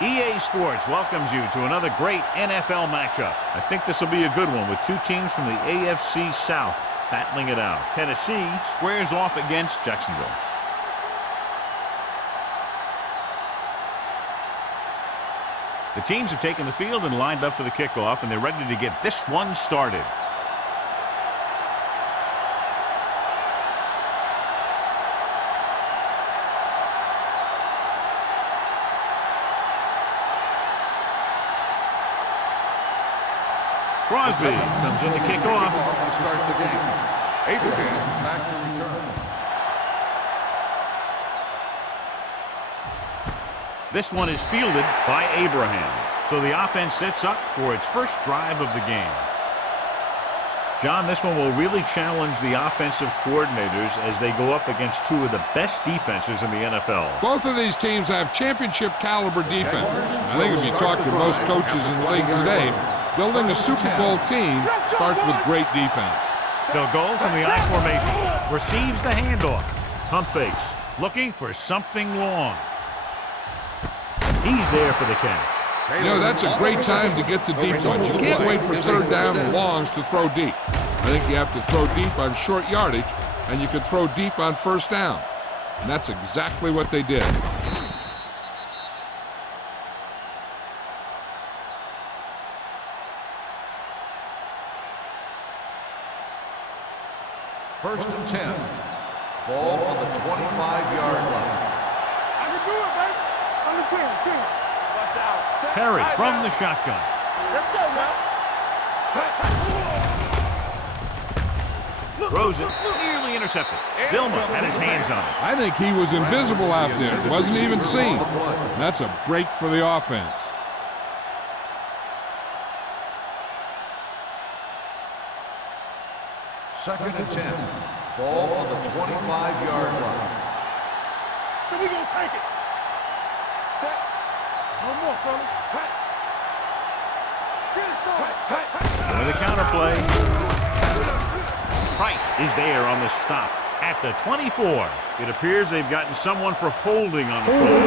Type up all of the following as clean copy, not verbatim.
EA Sports welcomes you to another great NFL matchup. I think this will be a good one with two teams from the AFC South battling it out. Tennessee squares off against Jacksonville. The teams have taken the field and lined up for the kickoff, and they're ready to get this one started. Crosby comes in to kick off. To start the game. Abraham back to return. This one is fielded by Abraham. So the offense sets up for its first drive of the game. John, this one will really challenge the offensive coordinators as they go up against two of the best defenses in the NFL. Both of these teams have championship caliber defense. I think if you talk to most coaches in the league today, building a Super Bowl team starts with great defense. They'll go from the I formation. Receives the handoff. Pump fakes. Looking for something long. He's there for the catch. You know, that's a great time to get the deep ones. You can't wait for third down and longs to throw deep. I think you have to throw deep on short yardage, and you can throw deep on first down. And that's exactly what they did. First and 10. Ball on the 25-yard line. I can do it, baby. On the 10. Watch out. Perry from the shotgun. Let's go, now. Throws it. Nearly intercepted. Vilma had his hands on it. I think he was invisible out there. Wasn't even seen. And that's a break for the offense. Second and 10. Ball on the 25-yard line. So we gonna take it. Set. No more, fella. With a counterplay. Price is there on the stop at the 24. It appears they've gotten someone for holding on the play.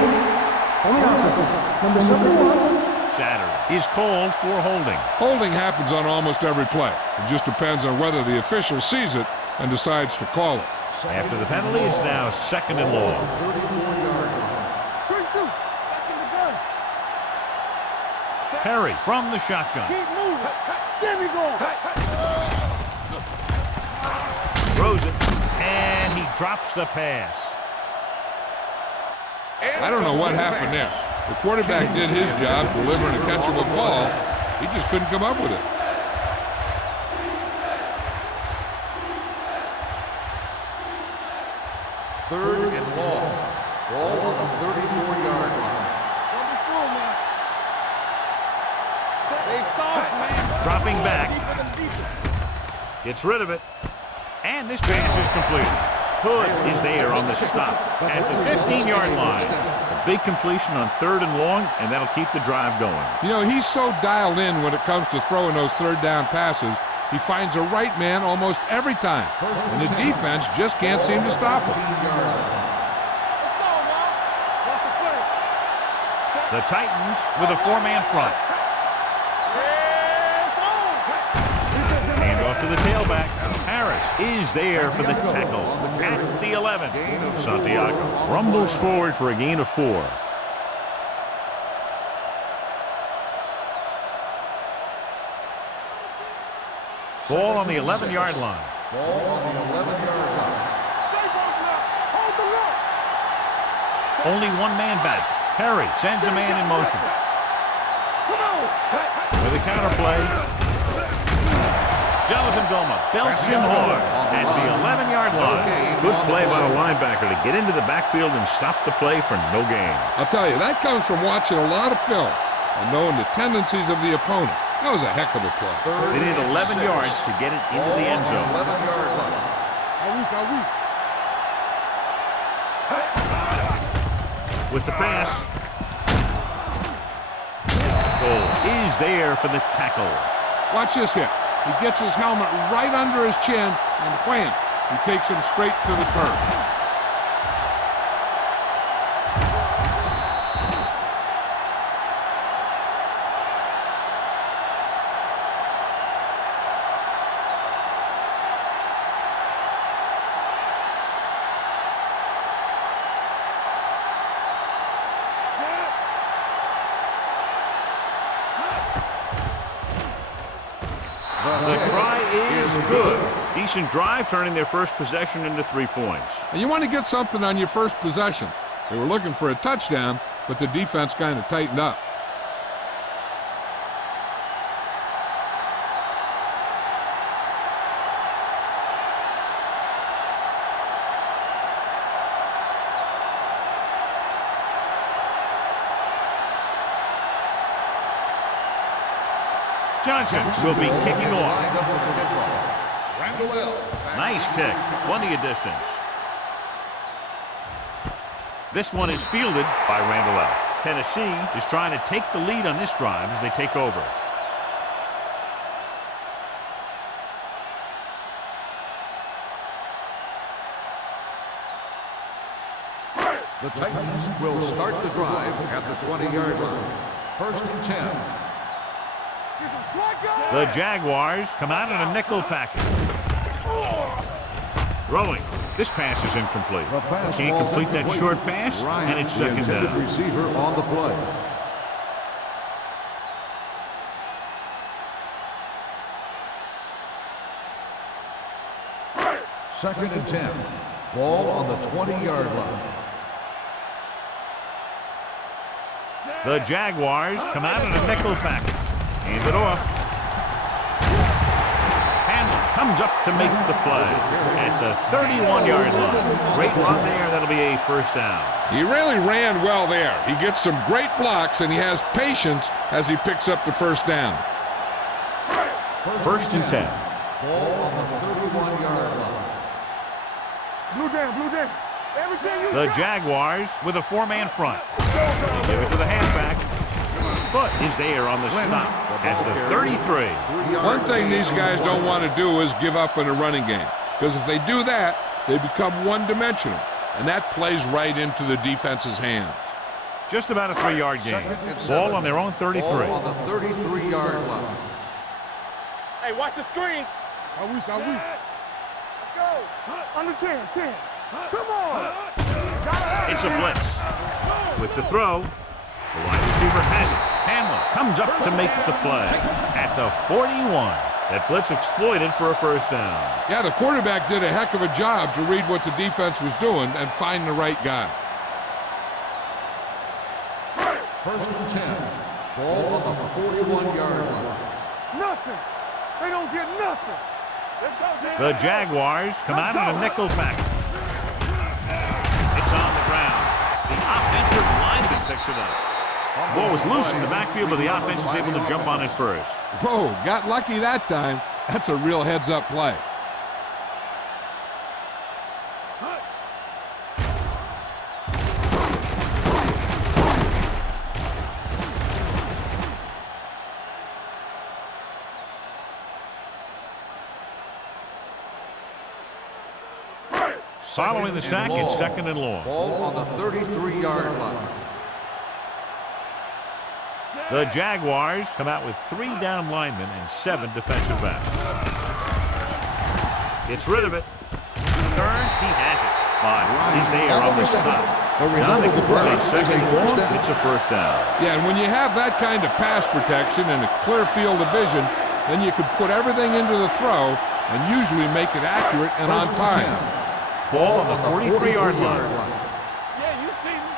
Number 71. Saturday is called for holding. Holding happens on almost every play. It just depends on whether the official sees it and decides to call it. After the penalty, it's now second and long. 34-yard line. Back in the gun. Perry from the shotgun. Keep moving. There we go. Throws it, and he drops the pass. I don't know what happened there. The quarterback did his job delivering a catchable ball. He just couldn't come up with it. Third and long. Ball on the 34-yard line. Don't be fooled now. Stay soft, man. Dropping back. Gets rid of it. And this pass is completed. Hood is there on the stop at the 15-yard line. A big completion on third and long, and that'll keep the drive going. You know, he's so dialed in when it comes to throwing those third down passes. He finds the right man almost every time. And the defense just can't seem to stop him. Let's go now. Watch the play. The Titans with a four-man front. Hand off to the tailback. Harris is there for the tackle at the 11. Santiago rumbles forward for a gain of 4. Ball on the 11-yard line. Ball on the 11-yard line. Stay close now. Hold the look. Only one man back. Perry sends a man in motion. Come on. With a counterplay. Jonathan Goma belts him hard at the 11-yard line. Good play by the linebacker to get into the backfield and stop the play for no gain. I'll tell you, that comes from watching a lot of film and knowing the tendencies of the opponent. That was a heck of a play. They need 11 yards to get it into the end zone. 11-yard line. With the pass. Cole is there for the tackle. Watch this hit. He gets his helmet right under his chin, and wham, he takes him straight to the turf. good. Decent drive, turning their first possession into 3 points. And you want to get something on your first possession. They were looking for a touchdown, but the defense kind of tightened up. Johnson will be kicking off. Nice kick, plenty of distance. This one is fielded by Randall. Tennessee is trying to take the lead on this drive as they take over. The Titans will start the drive at the 20-yard line. First and 10. The Jaguars come out in a nickel package. Throwing. This pass is incomplete. Can't complete that short pass, and it's second down. Receiver on the play. Second and 10. Ball on the 20-yard line. The Jaguars come out in a nickel package. Hand it off. Handler comes up to make the play at the 31-yard line. Great run there. That'll be a first down. He really ran well there. He gets some great blocks, and he has patience as he picks up the first down. First and 10. Ball on the 31-yard line. Blue down. Everything you The got. Jaguars with a 4-man front. They give it to the halfback. Foot is there on the stop at the 33. One thing these guys don't want to do is give up in a running game, because if they do that, they become one-dimensional, and that plays right into the defense's hands. Just about a 3-yard gain. Ball on their own 33. Ball on the 33-yard line. Hey, watch the screen. I'm weak. Let's go. Under 10. Come on. It's a blitz. With the throw, the wide receiver has it. Hamlin comes up to make the play at the 41. That blitz exploited for a first down. Yeah, the quarterback did a heck of a job to read what the defense was doing and find the right guy. First and 10. Ball on the 41-yard line. Nothing. They don't get nothing. Let's go, Sam. The Jaguars come out in a nickel package. It's on the ground. The offensive lineman picks it up. Ball was loose in the backfield, but the offense is able to jump on it first. Whoa, got lucky that time. That's a real heads-up play. Following the sack, it's second and long. Ball on the 33-yard line. The Jaguars come out with 3 down linemen and 7 defensive backs. Gets rid of it. Turns, he has it. But he's there on the stop. John, they convert on second and long. It's a first down. Yeah, and when you have that kind of pass protection and a clear field of vision, then you can put everything into the throw and usually make it accurate and on time. Ball on the 43-yard line. Yeah, you see me.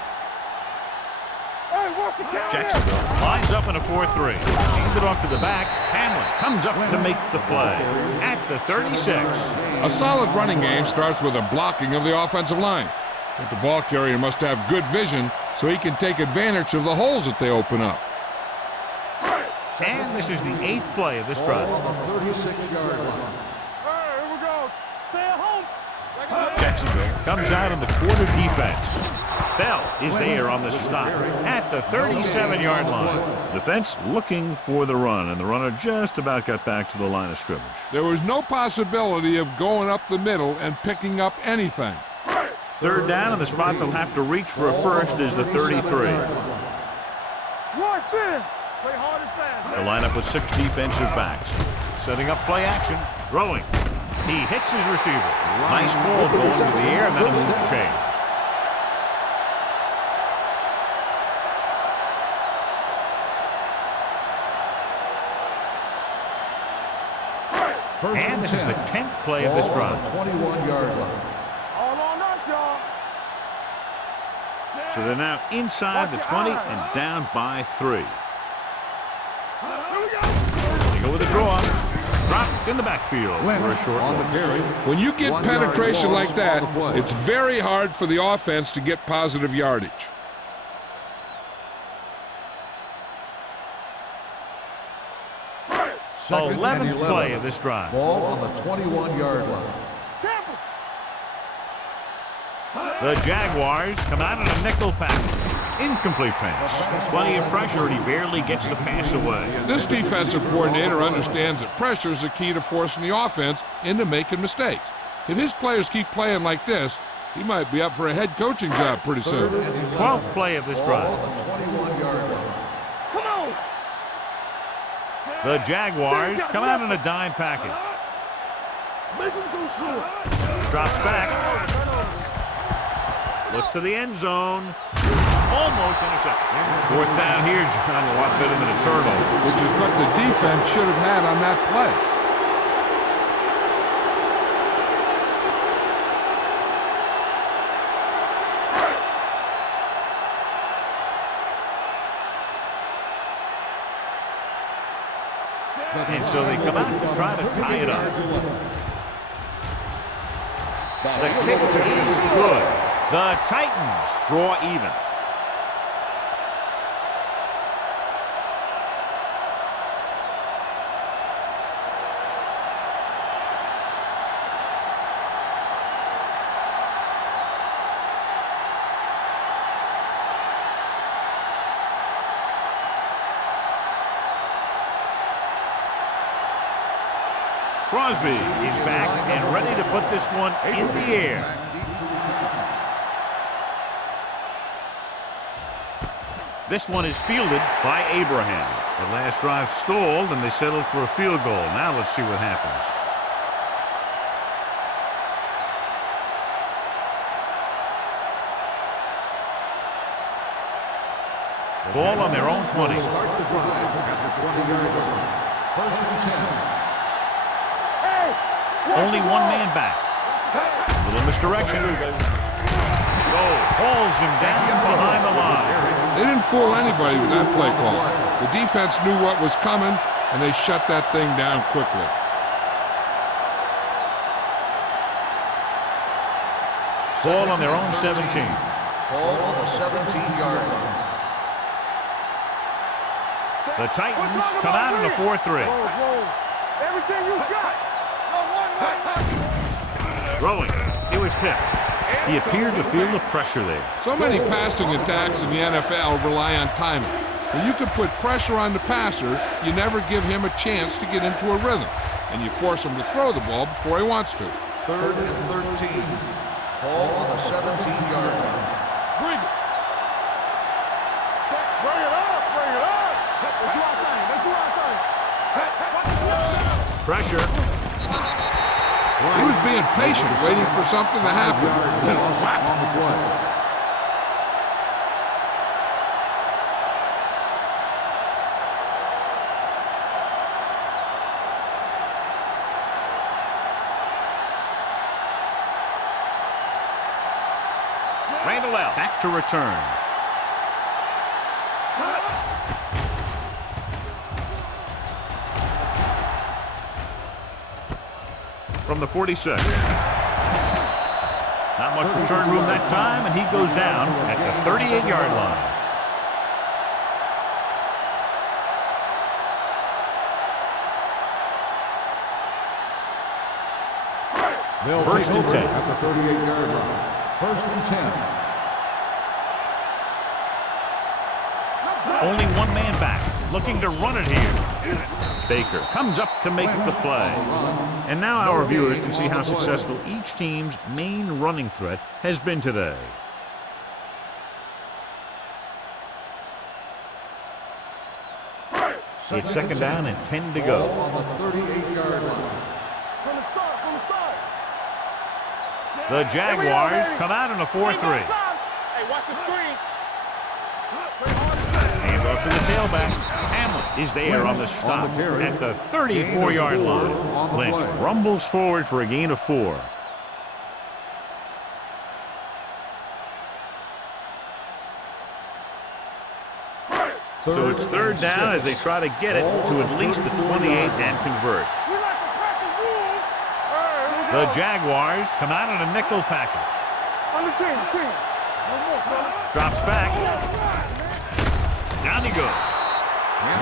Hey, watch the count. Jacksonville lines up in a 4-3. Hands it off to the back. Hamlin comes up to make the play at the 36. A solid running game starts with a blocking of the offensive line. But the ball carrier must have good vision so he can take advantage of the holes that they open up. And this is the 8th play of this drive. Ball on the 36-yard line. Here we go. Stay at home. Jacksonville comes out in the quarter defense. Bell is there on the stop at the 37-yard line. Defense looking for the run, and the runner just about got back to the line of scrimmage. There was no possibility of going up the middle and picking up anything. Third down, and the spot they'll have to reach for a first is the 33. Watch in. Play hard and fast. The lineup with 6 defensive backs. Setting up play action. Throwing. He hits his receiver. Nice ball going into the air, and then a move change. And this is the 10th play of this drive. 21-yard line. All on us, y'all. So they're now inside the 20 and down by 3. Here we go. They go with a draw. Dropped in the backfield for a short on the loss. carry. When you get 1 yard penetration loss like that, on the play. it's very hard for the offense to get positive yardage. Second and 11th 11. play of this drive. Ball on the 21-yard line. Tampa. The Jaguars come out in a nickel package. Incomplete pass. Plenty of pressure, and he barely gets the pass away. This defensive coordinator understands that pressure is the key to forcing the offense into making mistakes. If his players keep playing like this, he might be up for a head coaching job pretty soon. 12th play of this Ball drive. on the 21-yard line. Come on. The Jaguars come out in a dime package. Make him go short. Drops back. Looks to the end zone. Almost intercepted. 4th down here, John, a lot better than a turnover. Which is what the defense should have had on that play. And so they come out to try to tie it up. The kick is good. The Titans draw even. Crosby is back and ready to put this one in the air. This one is fielded by Abraham. The last drive stalled, and they settled for a field goal. Now let's see what happens. Ball on their own 20. Start the drive at the 20-yard line. 1st and 10. Only one man back. Little misdirection. Goal hauls him down behind the line. They didn't fool anybody with that play call. The defense knew what was coming, and they shut that thing down quickly. Ball on their own 17. Ball on the 17-yard line. The Titans come out in a 4-3. Everything you got. Throwing. It was tipped. He appeared to feel the pressure there. So many passing attacks in the NFL rely on timing. When you can put pressure on the passer, you never give him a chance to get into a rhythm, and you force him to throw the ball before he wants to. 3rd and 13. Ball on the 17-yard line. Bring it. Bring it up. Bring it up. Let's do our thing. Let's do our thing. Pressure. He was being patient, waiting for something to happen. On the play. Randall out. Back to return. From the 46. Not much return room that time, and he goes down at the 38-yard line. They'll 1st take and over 10. at the 38-yard line. 1st and 10. Only one man back, looking to run it here. Baker comes up to make the play. And now our viewers can see how successful each team's main running threat has been today. It's 2nd down and 10 to go. Ball on the 38-yard line. From the start. From the start. The Jaguars come out in a 4-3. Hey, watch the screen. Handoff for the tailback. Hamlin is there on the stop at the 34-yard line. Lynch rumbles forward for a gain of 4. So it's third down as they try to get it to at least the 28 and convert. The Jaguars come out in a nickel package. Drops back. Down he goes.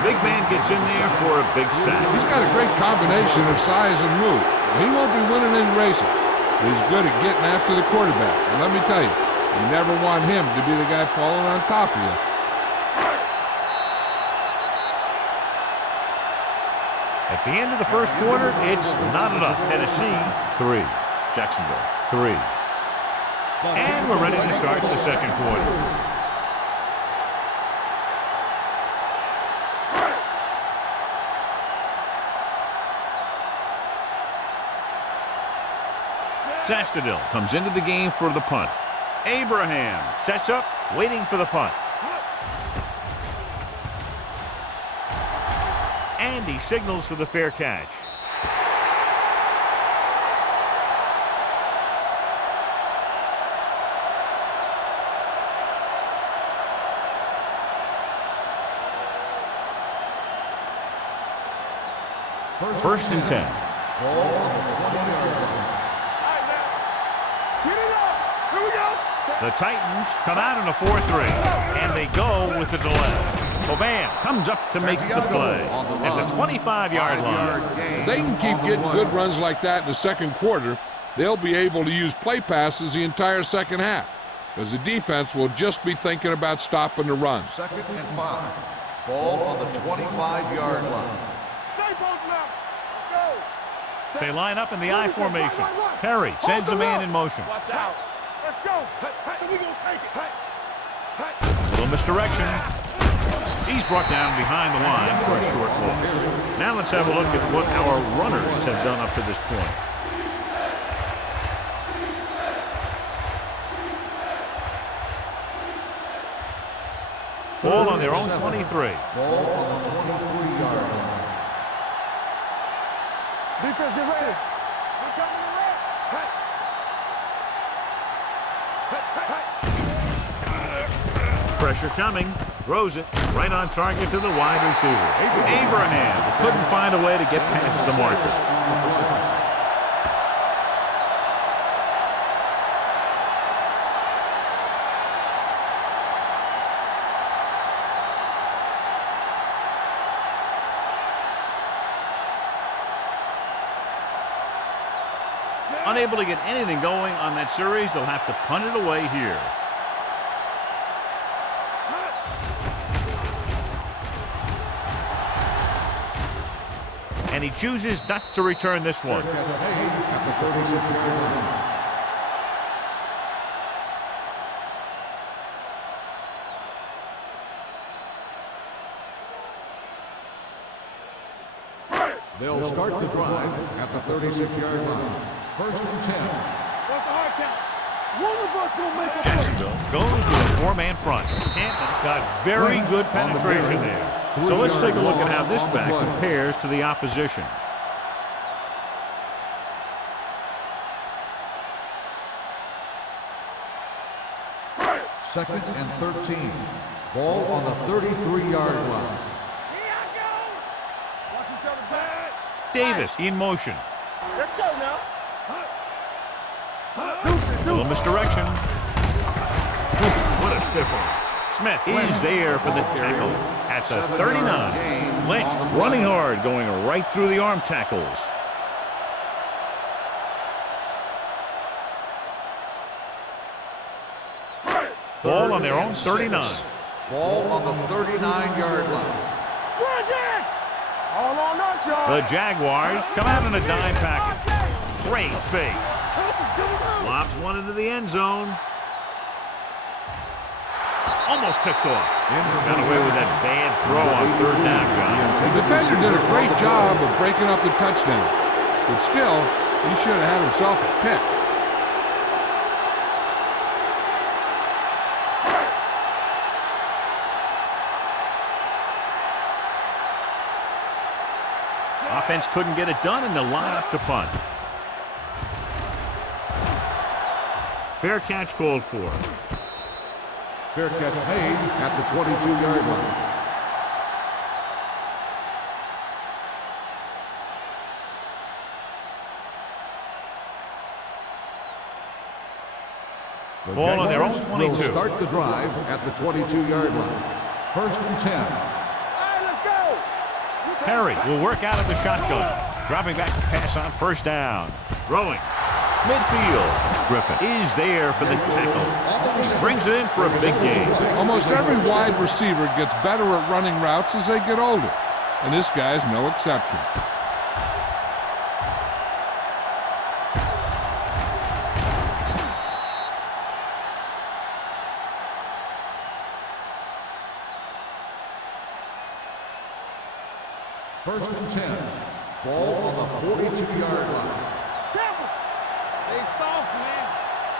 Big man gets in there for a big sack. He's got a great combination of size and move. He won't be winning any races, but he's good at getting after the quarterback. And let me tell you, you never want him to be the guy falling on top of you. At the end of the first quarter, it's not enough. Tennessee, 3. Jacksonville, 3. And we're ready to start the second quarter. Sastadil comes into the game for the punt. Abraham sets up, waiting for the punt. And he signals for the fair catch. First and 10. The Titans come out in a 4-3, and they go with the delay. Boban comes up to make the play at the 25-yard line. If they can keep getting good runs like that in the second quarter, they'll be able to use play passes the entire second half, because the defense will just be thinking about stopping the run. 2nd and 5. Ball on the 25-yard line. They line up in the I formation. Perry sends a man in motion. Watch out. Let's go. So we gonna take it. Little misdirection. He's brought down behind the line for a short loss. Now let's have a look at what our runners have done up to this point. Ball on their own 23. Ball on the 23-yard line. Defense, get ready. Pressure coming. Throws it right on target to the wide receiver. Abraham couldn't find a way to get past the marker. Unable to get anything going on that series, they'll have to punt it away here. And he chooses not to return this one. They'll start the drive at the 36-yard line. 1st and 10. Jacksonville goes with a 4-man front. Canton got very good penetration there. So let's take a look at how this back compares to the opposition. Second and 13. Ball on the 33-yard line. Davis in motion. Let's go now. Little misdirection. What a stiff one. Smith is there for the tackle at the 39. Lynch running hard, going right through the arm tackles. Ball on their own 39. Ball on the 39-yard line. All on us, y'all. The Jaguars come out in a dime package. Great fake. Lobs one into the end zone. Almost picked off. Got away with that bad throw on 3rd down, John. The defender did a great job of breaking up the touchdown, but still, he should have had himself a pick. offense couldn't get it done, and they'll line up to punt. Fair catch called for. Fair catch made at the 22-yard line. The Ball on their own Jaguars 22. will start the drive at the 22-yard line. 1st and 10. All right, let's go. Perry will work out of the shotgun. Dropping back to pass on 1st down. Throwing. Midfield. Griffin is there for the tackle. Brings it in for a big gain. Almost every wide receiver gets better at running routes as they get older, and this guy's no exception. First and 10. Ball on the 42-yard line. Careful. They soft, man.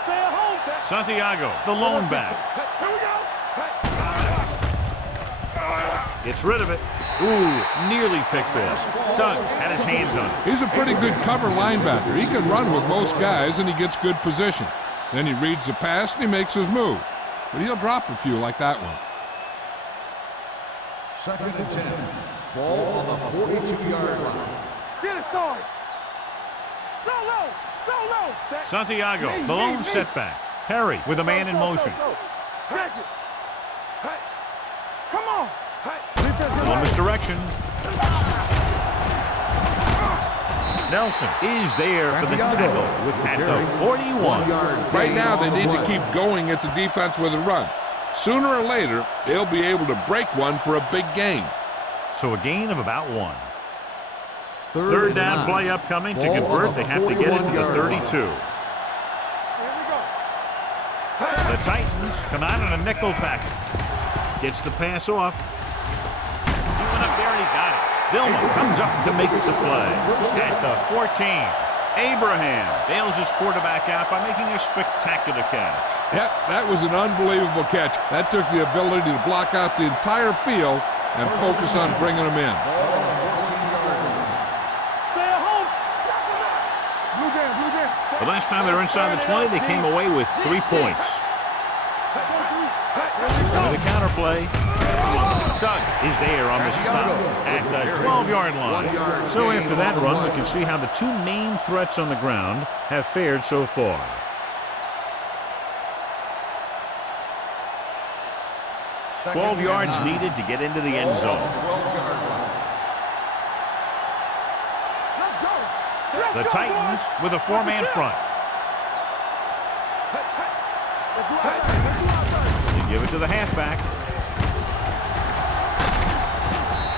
Stay at home. Santiago, the lone back. Here we go. Gets rid of it. Ooh, nearly picked off. Suggs had his hands on it. He's a pretty good cover linebacker. He can run with most guys, and he gets good position. Then he reads the pass, and he makes his move. But he'll drop a few like that one. 2nd and 10. Ball on the 42-yard line. Get it, Sorry. So low. So low. Set. Santiago, the lone setback. Perry with a man in motion. Check it. Hey. Come on. Little misdirection. Nelson is there for the tackle at the 41. Right now, they need to keep going at the defense with a run. Sooner or later, they'll be able to break one for a big gain. So a gain of about 1. Third down play upcoming. To convert, they have to get it to the 32. Here we go. The Titans come out in a nickel package. Gets the pass off. He went up there and he got it. Vilma comes up to make the play. At the 14. Abraham bails his quarterback out by making a spectacular catch. Yep, that was an unbelievable catch. That took the ability to block out the entire field and focus on bringing them in. Stay at home. Blue game, blue game. The last time they were inside the 20, they came away with 3 points. With the counterplay, Suggs is there on the stop at the 12-yard line. So after that run, we can see how the 2 main threats on the ground have fared so far. Second 12 and yards 9. needed to get into the end zone. 12-yard line. Let's go. The Titans with a 4-man front. They give it to the halfback.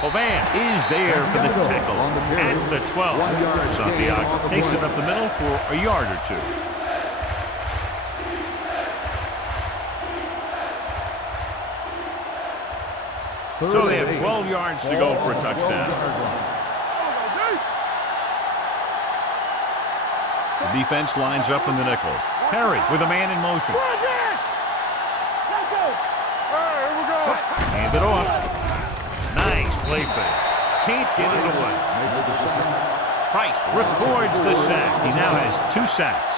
Hovan is there for the tackle at the 12. Santiago takes it up the middle for a yard or 2. So they have 12 yards to go for a touchdown. The defense lines up in the nickel. Perry with a man in motion. Let's go. All right, here we go. Hand it off. Nice play fake. Can't get it away. Makes the sack. Price records the sack. He now has 2 sacks.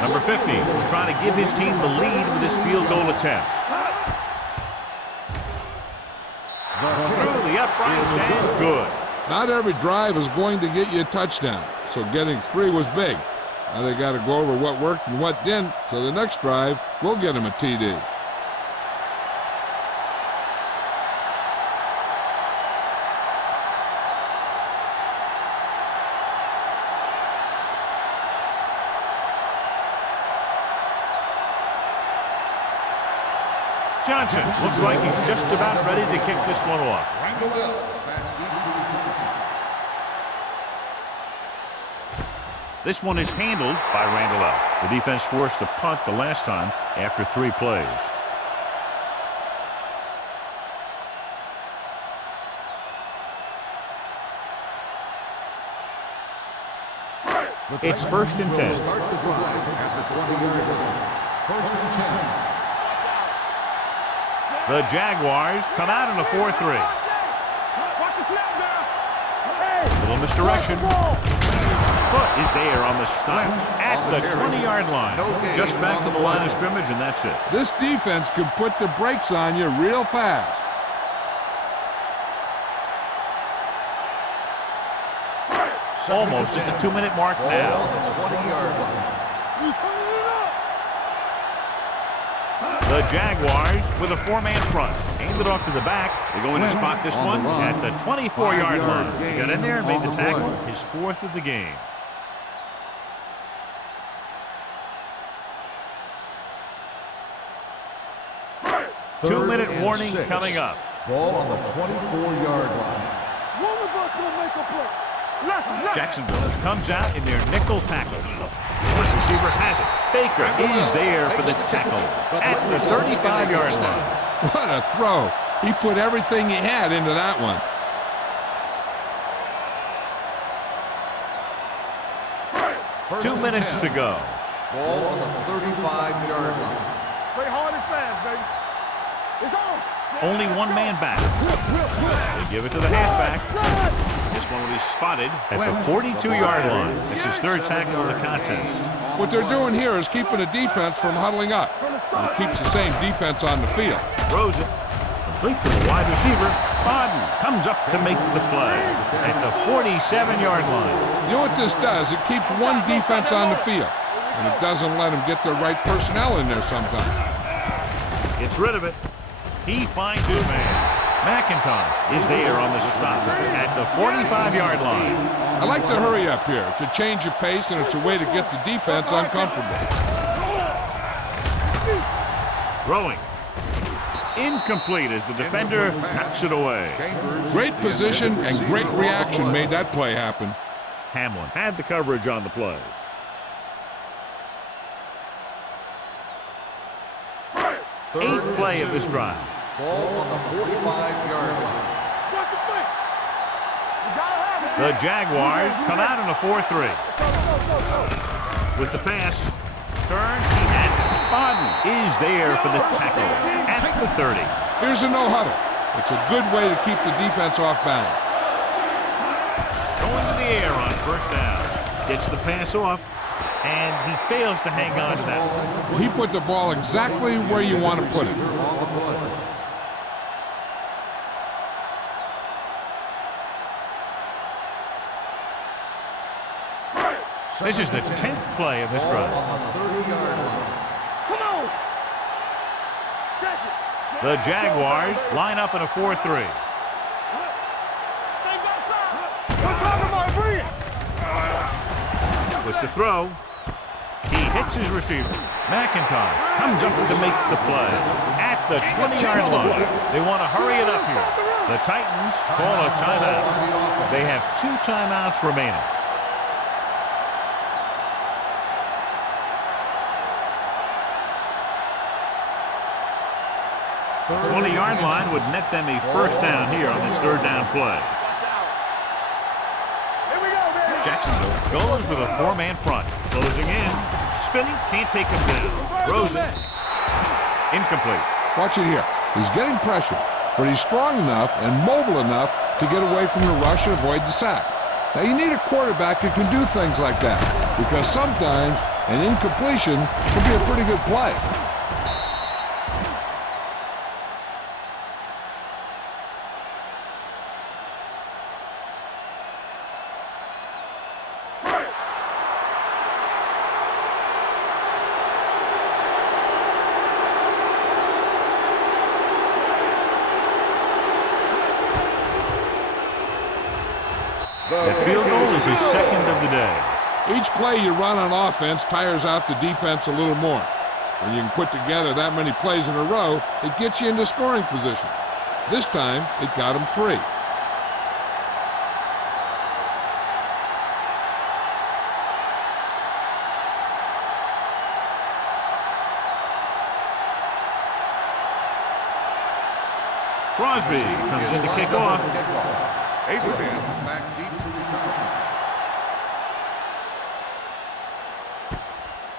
Number 50 will try to give his team the lead with this field goal attempt. Through the uprights and good. Not every drive is going to get you a touchdown, so getting 3 was big. Now they got to go over what worked and what didn't, so the next drive will get him a TD. Johnson looks like he's just about ready to kick this one off. This one is handled by Randall. The defense forced the punt the last time after 3 plays. It's 1st and 10. Start the drive at the 20-yard line. 1st and 10. The Jaguars come out in a 4-3. Watch the snap now. Little misdirection. Foot is there on the stop at the 20-yard line. Just back to the line of scrimmage, and that's it. This defense can put the brakes on you real fast. Almost at the 2-minute mark now. On the 20-yard line. The Jaguars with a 4-man front. Hand it off to the back. They're going to spot this one at the 24-yard line. He got in there and made the tackle, his 4th of the game. Two-minute warning coming up. Ball on the 24-yard line. One of us will make a play. Jacksonville comes out in their nickel tackle. The receiver has it. Baker is there for the tackle at the 35-yard line. What a throw. He put everything he had into that one. First 2 and minutes 10. to go. Ball on the 35-yard line. Play hard and fast, baby. It's on. Only 1 man back. They give it to the halfback. This one will be spotted at the 42-yard line. It's his 3rd tackle of the contest. What they're doing here is keeping the defense from huddling up. And it keeps the same defense on the field. Throws it. Complete to the wide receiver. Bodden comes up to make the play at the 47-yard line. You know what this does? It keeps one defense on the field. And it doesn't let them get the right personnel in there sometimes. Gets rid of it. He finds his man. McIntosh is there on the stop at the 45-yard line. I like to hurry up here. It's a change of pace, and it's a way to get the defense uncomfortable. Throwing. Incomplete as the defender knocks it away. Great position and great reaction made that play happen. Hamlin had the coverage on the play. Eighth play of this drive. Ball on the 45-yard line. What's the play? You gotta have it. The Jaguars come out in a 4-3. With the pass, turn, he has it. Bodden is there for the tackle at the 30. Here's a no-huddle. It's a good way to keep the defense off balance. Going to the air on 1st down. Gets the pass off, and he fails to hang on to that one. He put the ball exactly where you want to put it. This is the 10th play of this drive. Come on. Check it. The Jaguars line up in a 4-3. Things outside. What time am I bringing? With the throw, he hits his receiver. McIntosh comes up to make the play at the 20-yard line. They want to hurry it up here. The Titans call a timeout. They have 2 timeouts remaining. The 20-yard line would net them a 1st down here on this 3rd down play. Here we go, man. Jacksonville goes with a 4-man front. Closing in. Spinning. Can't take him down. Throws it. Incomplete. Watch it here. He's getting pressure, but he's strong enough and mobile enough to get away from the rush and avoid the sack. Now, you need a quarterback that can do things like that, because sometimes an incompletion can be a pretty good play. That field goal is his 2nd of the day. Each play you run on offense tires out the defense a little more. When you can put together that many plays in a row, it gets you into scoring position. This time, it got him 3. Crosby comes in to kick off. Abraham back deep to return.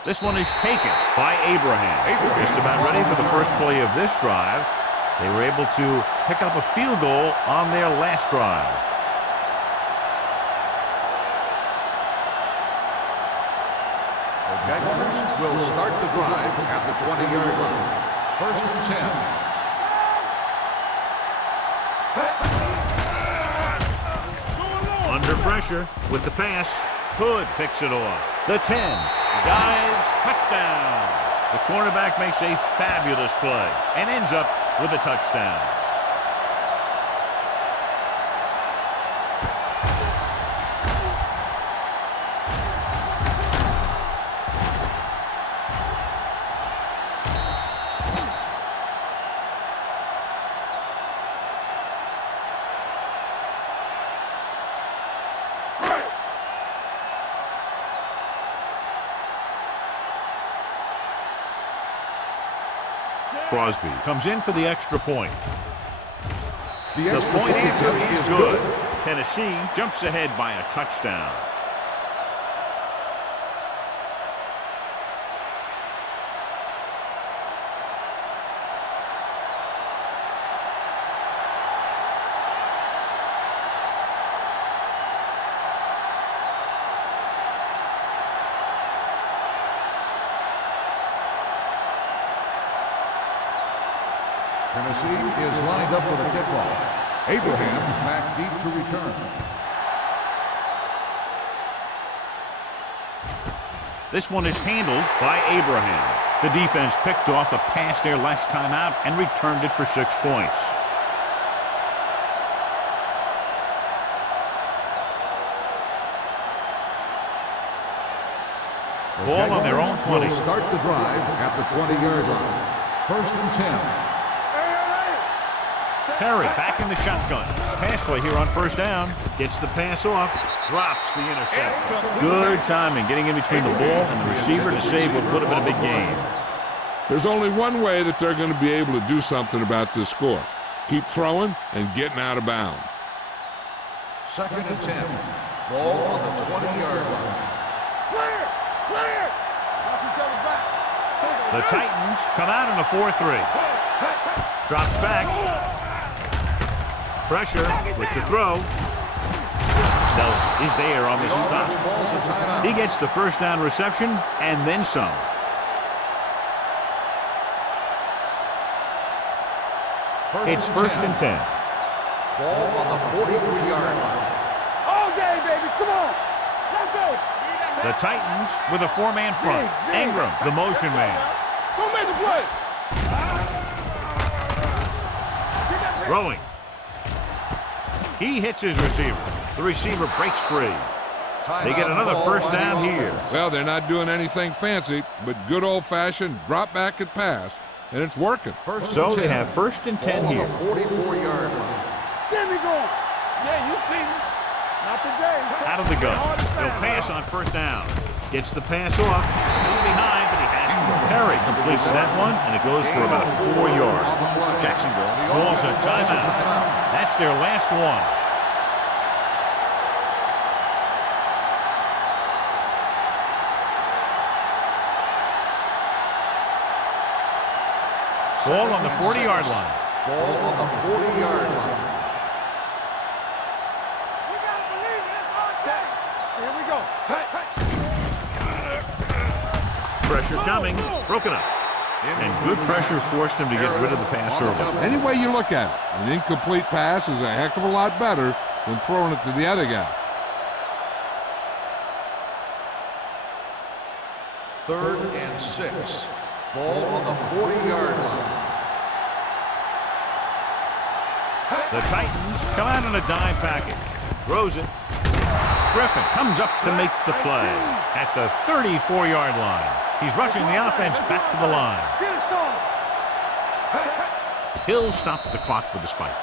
This one is taken by Abraham. Just about ready for the first play of this drive. They were able to pick up a field goal on their last drive. The Jaguars will start the drive at the 20-yard line. First and 10. Under pressure with the pass. Hood picks it off. The 10. Dives. Touchdown. The cornerback makes a fabulous play and ends up with a touchdown. Crosby comes in for the extra point. The point answer is good. Tennessee jumps ahead by a touchdown. Tennessee is lined up for the kickoff. Abraham back deep to return. This one is handled by Abraham. The defense picked off a pass their last time out and returned it for 6 points. Ball on their own 20. Will start the drive at the 20-yard line. First and 10. Perry back in the shotgun. Pass play here on first down. Gets the pass off. Drops the interception. Good timing getting in between the ball and the receiver to save what would have been a big gain. There's only one way that they're going to be able to do something about this score. Keep throwing and getting out of bounds. Second and 10. Ball on the 20-yard line. Clear! Clear! Knock each other back. The Titans come out in a 4-3. Drops back. Pressure with the throw. Snells is there on the stop. He gets the first down reception and then some. It's first and 10. Ball on the 43-yard line. All day, baby. Come on. Let's go. The Titans with a four-man front. Ingram, the motion man. Go make the play. Throwing. He hits his receiver. The receiver breaks free. They get another first down here. Well, they're not doing anything fancy, but good old-fashioned drop back and pass, and it's working. So they have first and 10 here. 44-yard line. Get me going. Yeah, you see me. Not today. Out of the gun. He'll pass on first down. Gets the pass off. A little behind, but he has it. Perry completes that one, and it goes for about 4 yards. Jacksonville calls a timeout. That's their last one. Ball on the 40-yard line. Ball on the 40-yard line. We got to believe it. It's our set. Here we go. Pressure coming. Broken up. And good pressure forced him to get rid of the pass early. Any way you look at it, an incomplete pass is a heck of a lot better than throwing it to the other guy. Third and 6. Ball on the 40-yard line. The Titans come out in a dime package. Throws it. Griffin comes up to make the play at the 34-yard line. He's rushing the offense back to the line. Get it on. He'll stop the clock with a spike.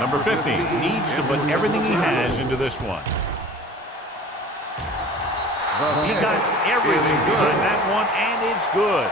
Number 15 needs to put everything he has into this one. He got everything behind that one, and it's good.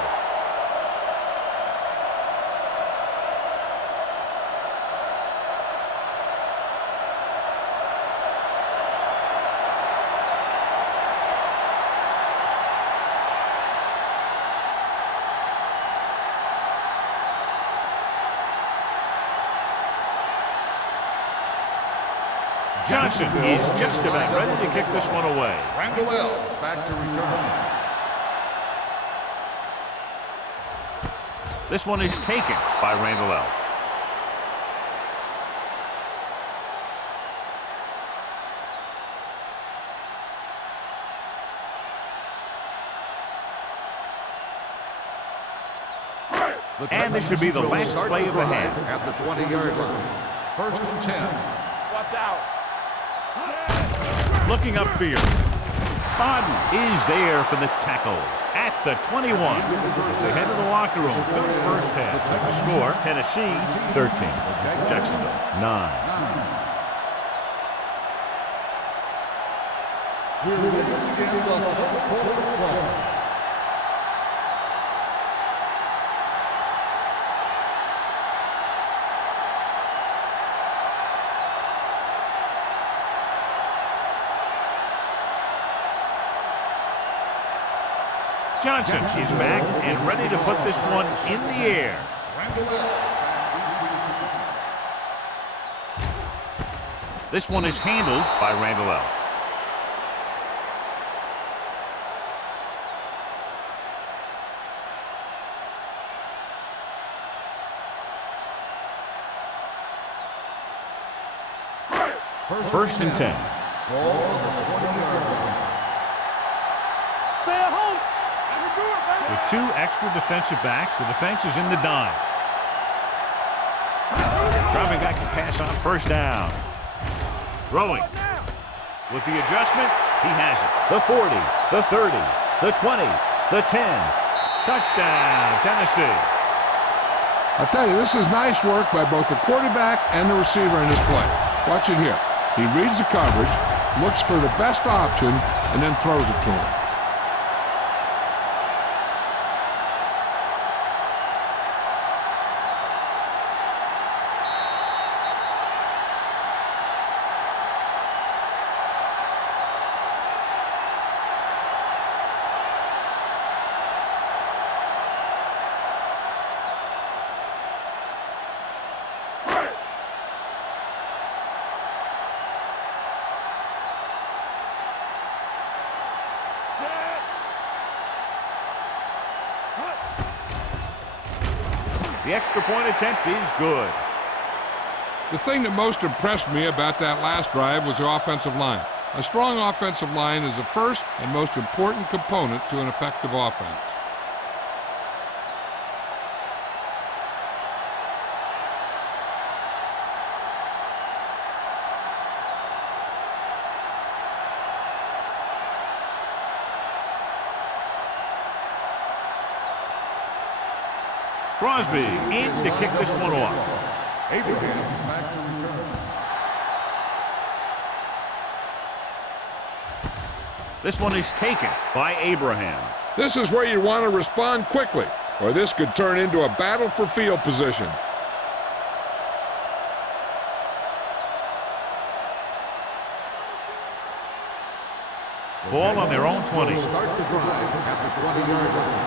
Johnson is just about ready to kick this one away. Randall back to return. This one is taken by Randall L. And this should be the last play of the half. At the 20-yard line. First and 10. Watch out. Looking upfield. Bodden is there for the tackle at the 21. As they head to the locker room, good first half. The score, Tennessee 13, Jacksonville 9. Johnson is back and ready to put this one in the air. This one is handled by Randall L. First and 10. Ball on the 20-yard line. Stay at home. With two extra defensive backs, the defense is in the dime. Dropping back to pass on first down. Throwing. With the adjustment, he has it. The 40, the 30, the 20, the 10. Touchdown, Tennessee. I'll tell you, this is nice work by both the quarterback and the receiver in this play. Watch it here. He reads the coverage, looks for the best option, and then throws it to him. The extra point attempt is good. The thing that most impressed me about that last drive was the offensive line. A strong offensive line is the first and most important component to an effective offense. Crosby in to kick this one off. Abraham back to return. This one is taken by Abraham. This is where you want to respond quickly, or this could turn into a battle for field position. Ball on their own 20. Start the drive at the 20-yard line.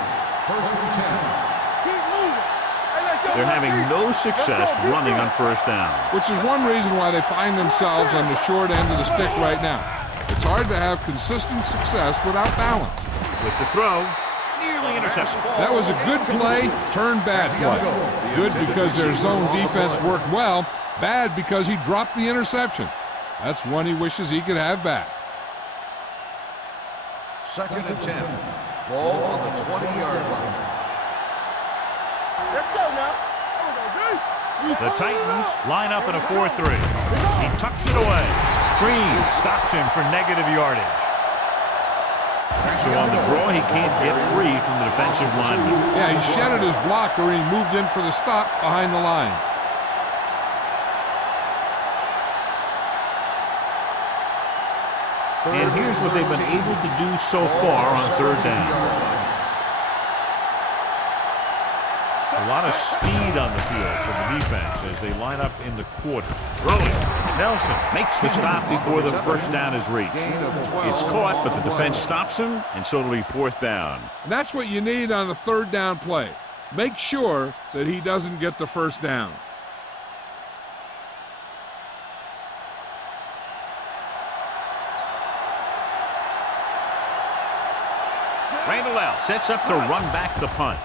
First and 10. They're having no success running on first down. Which is one reason why they find themselves on the short end of the stick right now. It's hard to have consistent success without balance. With the throw, nearly intercepted. That was a good play, turned bad play. Good because their zone defense worked well, bad because he dropped the interception. That's one he wishes he could have back. Second and 10. Ball on the 20-yard line. Let's go now. The Titans line up in a 4-3. He tucks it away. Green stops him for negative yardage. So on the draw, he can't get free from the defensive lineman. Yeah, he shedded his blocker and he moved in for the stop behind the line. And here's what they've been able to do so far on third down. A lot of speed on the field for the defense as they line up in the quarter. Throwing. Nelson makes the stop before the first down is reached. It's caught, but the defense stops him, and so it'll be fourth down. And that's what you need on the third down play. Make sure that he doesn't get the first down. Randall sets up to run back the punt.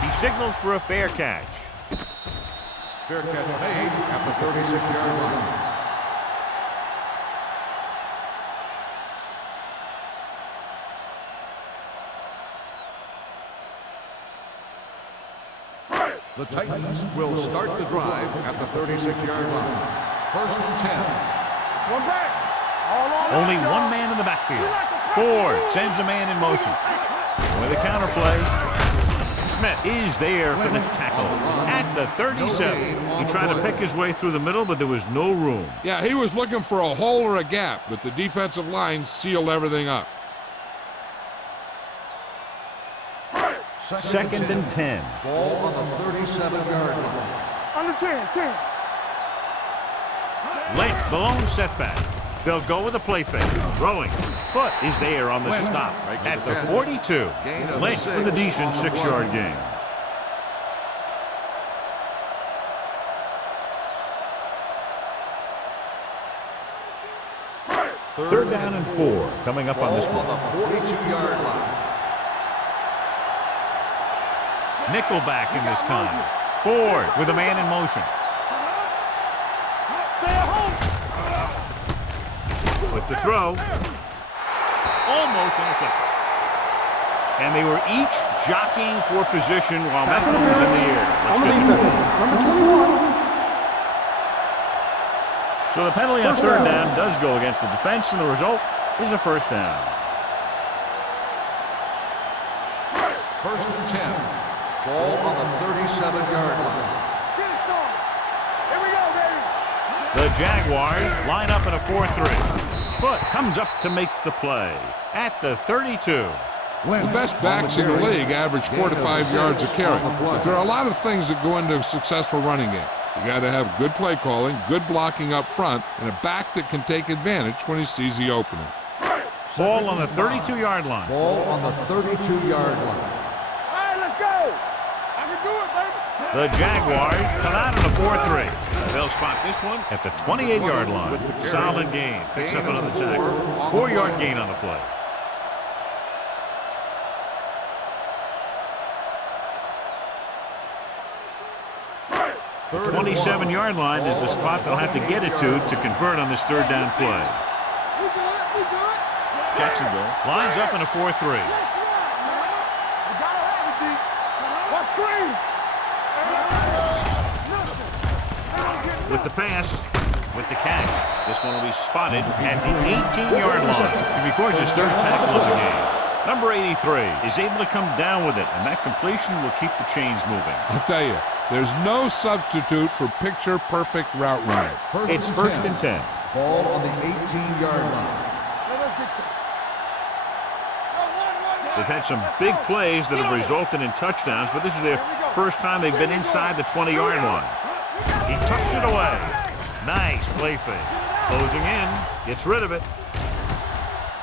He signals for a fair catch. Fair catch made at the 36-yard line. The Titans will start the drive at the 36-yard line. First and 10. One back. Only one man in the backfield. Ford sends a man in motion. With a counterplay. Smith is there for the tackle at the 37. He tried to pick his way through the middle, but there was no room. Yeah, he was looking for a hole or a gap, but the defensive line sealed everything up. Second and 10. Ball on the 37-yard line. Under 10. Lynch, the lone setback. They'll go with a play fake. Throwing. Foot is there on the stop at the 42. Lynch with a decent 6-yard gain. Third down and 4 coming up on this one. On the 42-yard line. Nickelback in this time. Ford with a man in motion. With the throw. Almost intercepted. And they were each jockeying for position while Metcalf was in the air. Let's get Number 21. So the penalty on third down does go against the defense, and the result is a first down. First and 10. Ball on the 37-yard line. Here we go, baby. The Jaguars line up in a 4-3. Foot comes up to make the play at the 32. The best backs in the league average 4 to 5 yards a carry. But there are a lot of things that go into a successful running game. You got to have good play calling, good blocking up front, and a back that can take advantage when he sees the opening. Ball on the 32-yard line. Ball on the 32-yard line. All right, let's go. I can do it, baby. The Jaguars come out in a 4-3. They'll spot this one at the 28-yard line. Solid gain. Picks up another tackle. 4-yard gain on the play. The 27-yard line is the spot they'll have to get it to convert on this third down play. Jacksonville lines up in a 4-3. With the pass, with the catch, this one will be spotted at the 18-yard line. He records his third tackle of the game. Number 83 is able to come down with it, and that completion will keep the chains moving. I'll tell you, there's no substitute for picture-perfect route running. It's first and 10. Ball on the 18-yard line. They've had some big plays that have resulted in touchdowns, but this is their first time they've been inside the 20-yard line. He tucks it away. Nice play fake. Closing in, gets rid of it.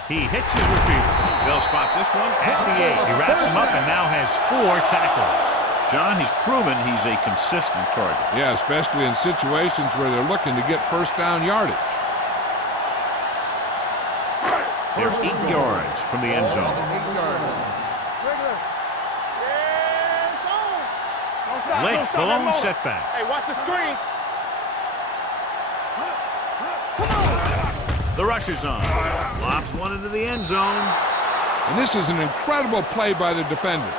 He hits his receiver. They'll spot this one at the 8. He wraps him up and now has 4 tackles. John, he's proven he's a consistent target. Yeah, especially in situations where they're looking to get first down yardage. They're 8 yards from the end zone. Lynch, the lone setback. Hey, watch the screen. The rush is on. Lobs one into the end zone. And this is an incredible play by the defender.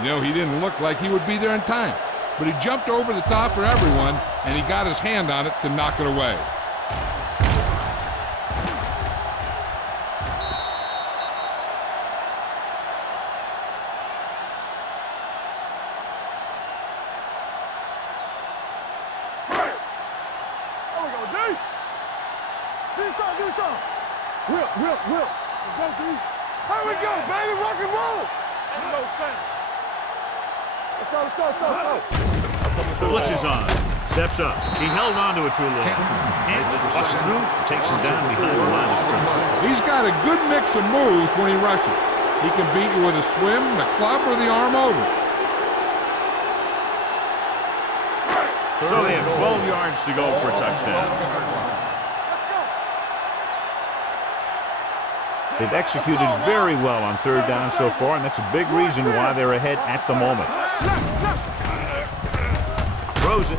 You know, he didn't look like he would be there in time, but he jumped over the top of everyone, and he got his hand on it to knock it away. Give me some. Whip. Let's go, D. Here we go, baby. Rock and roll. Let's go. Blitz is on. Steps up. He held on to it too long. And busts through, takes him down behind the line of scrimmage. He's got a good mix of moves when he rushes. He can beat you with a swim, the club, or the arm over. So they have 12 yards to go for a touchdown. They've executed very well on third down so far, and that's a big reason why they're ahead at the moment. Throws it.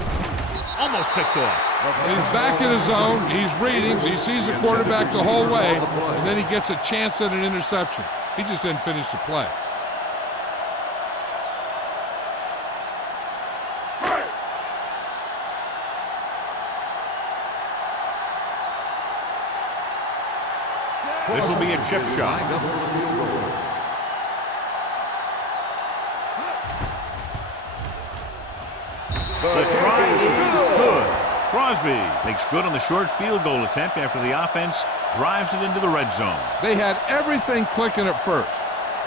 Almost picked off. He's back in his zone. He's reading. He sees the quarterback the whole way, and then he gets a chance at an interception. He just didn't finish the play. This will be a chip shot. The try is good. Crosby makes good on the short field goal attempt after the offense drives it into the red zone. They had everything clicking at first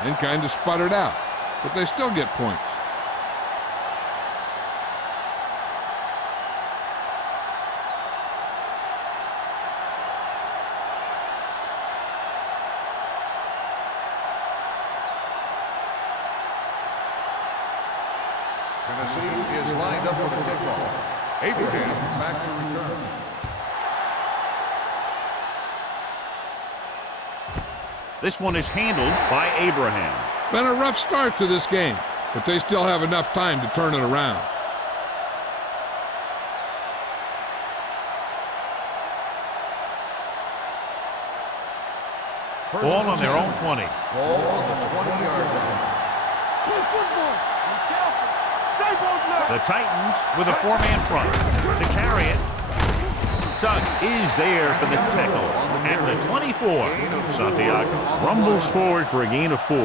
and kind of sputtered out, but they still get points. Tennessee is lined up for the kickoff. Abraham back to return. This one is handled by Abraham. Been a rough start to this game, but they still have enough time to turn it around. Ball on their own 20. Ball on the 20-yard line. The Titans with a four-man front to carry it. Sugg is there for the tackle at the 24. Santiago rumbles forward for a gain of 4.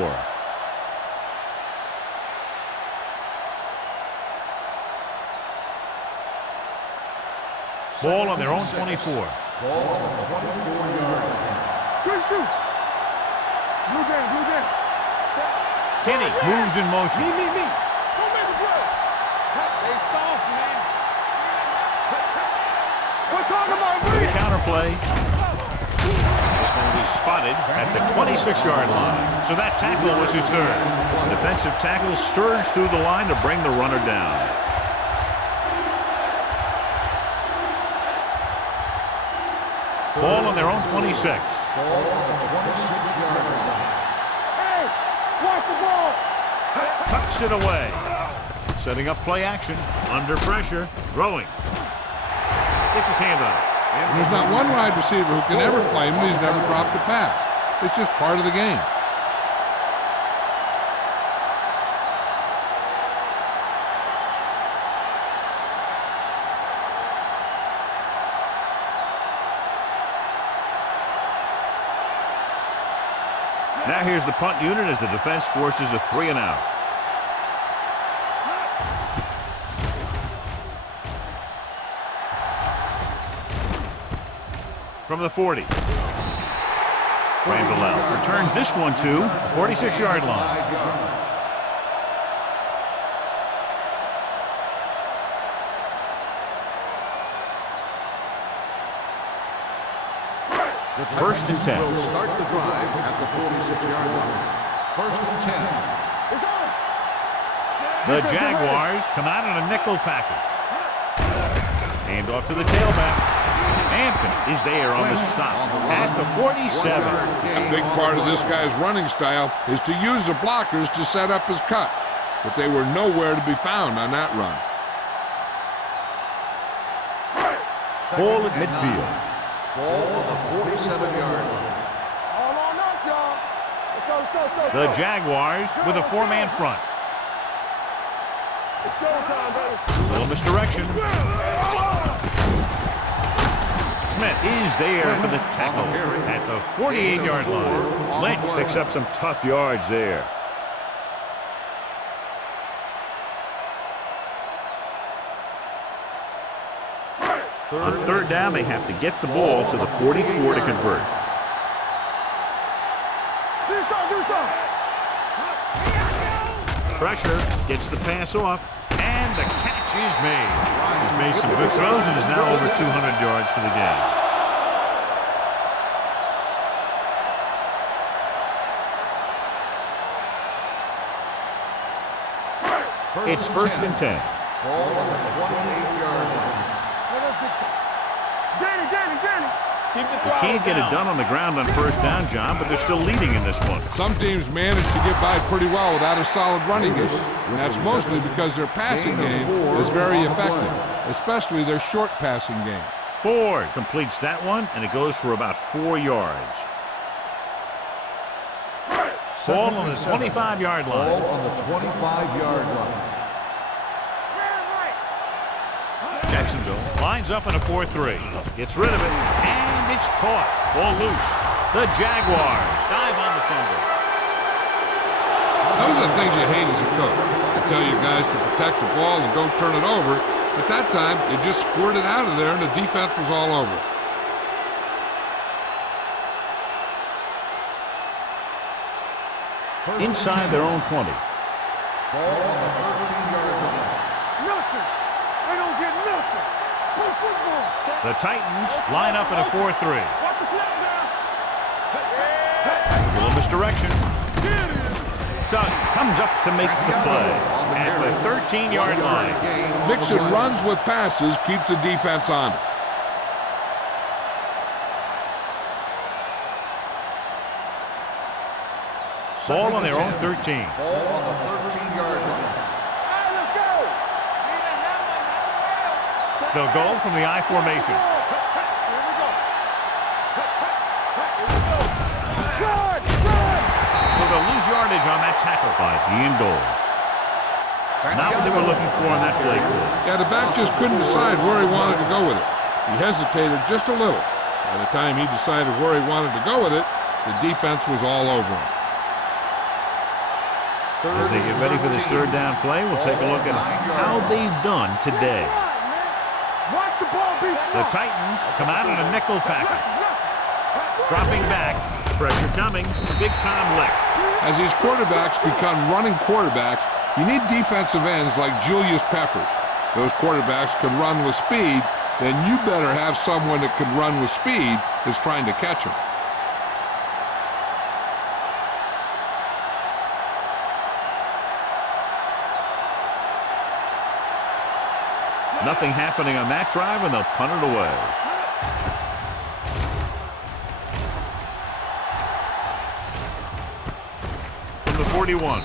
Ball on their own 24. Ball on the 24-yard line. Good shoot. Blue game. Kenny moves in motion. Me. Don't make a play. They soft, man. We're talking about The me. counterplay. This one will be spotted at the 26-yard line. So that tackle was his third. The defensive tackle surged through the line to bring the runner down. Ball on their own 26. Ball on the 26-yard line. Hey, watch the ball. Tucks it away. Setting up play action. Under pressure. Throwing. Gets his hand on it. There's not one wide receiver who can ever claim that he's never dropped a pass. It's just part of the game. Now here's the punt unit as the defense forces a 3-and-out. From the 40. Randall returns this one to the 46-yard line. 5 yards. First and 10. Will start the drive at the 46-yard line. First and 10. It's on. The Jaguars come out in a nickel package. Hand off to the tailback. Hampton is there on the stop at the 47. A big part of this guy's running style is to use the blockers to set up his cut, but they were nowhere to be found on that run. Ball at midfield. Ball on the 47-yard line. All on us, y'all. Let's go. The Jaguars with a four-man front. It's showtime, baby. Little misdirection. Smith is there for the tackle at the 48-yard line. Lynch picks up some tough yards there. On third down, they have to get the ball to the 44 to convert. Pressure gets the pass off, and the catch is made. He's made some good throws and is now over 200 yards for the game. It's first and 10. Ball on the 28-yard line. Danny. Keep the They can't get it done on the ground on first down, John, but they're still leading in this one. Some teams manage to get by pretty well without a solid running game. And that's mostly because their passing game is very effective, especially their short passing game. Ford completes that one, and it goes for about 4 yards. Ball on the 25-yard line. Ball on the 25-yard line. Jacksonville lines up in a 4-3. Gets rid of it, and it's caught. Ball loose. The Jaguars dive on the fumble. Those are the things you hate as a coach. I tell you guys to protect the ball and don't turn it over. But that time, they just squirted out of there, and the defense was all over it. Inside their own 20. Ball on the 13-yard line. Nothing. They don't get nothing. Play football. The Titans line up in a 4-3. Watch the snap down. A little misdirection. Sugg comes up to make the play at the 13-yard line. Mixing runs with passes keeps the defense honest. Ball on their own 13. Ball on the 13-yard line. Let's go. They'll go from the I formation. Here we go. Good. So they'll lose yardage on that tackle by Ian Gold. Not what they were looking for on that play call. Yeah, the back just couldn't decide where he wanted to go with it. He hesitated just a little. By the time he decided where he wanted to go with it, the defense was all over him. As they get ready for this third down play, we'll take a look at how they've done today. Watch the ball be The Titans come out in a nickel package. Dropping back, pressure coming, big time lick. As these quarterbacks become running quarterbacks, you need defensive ends like Julius Peppers. Those quarterbacks can run with speed, then you better have someone that can run with speed that's trying to catch them. Nothing happening on that drive, and they'll punt it away. From the 41.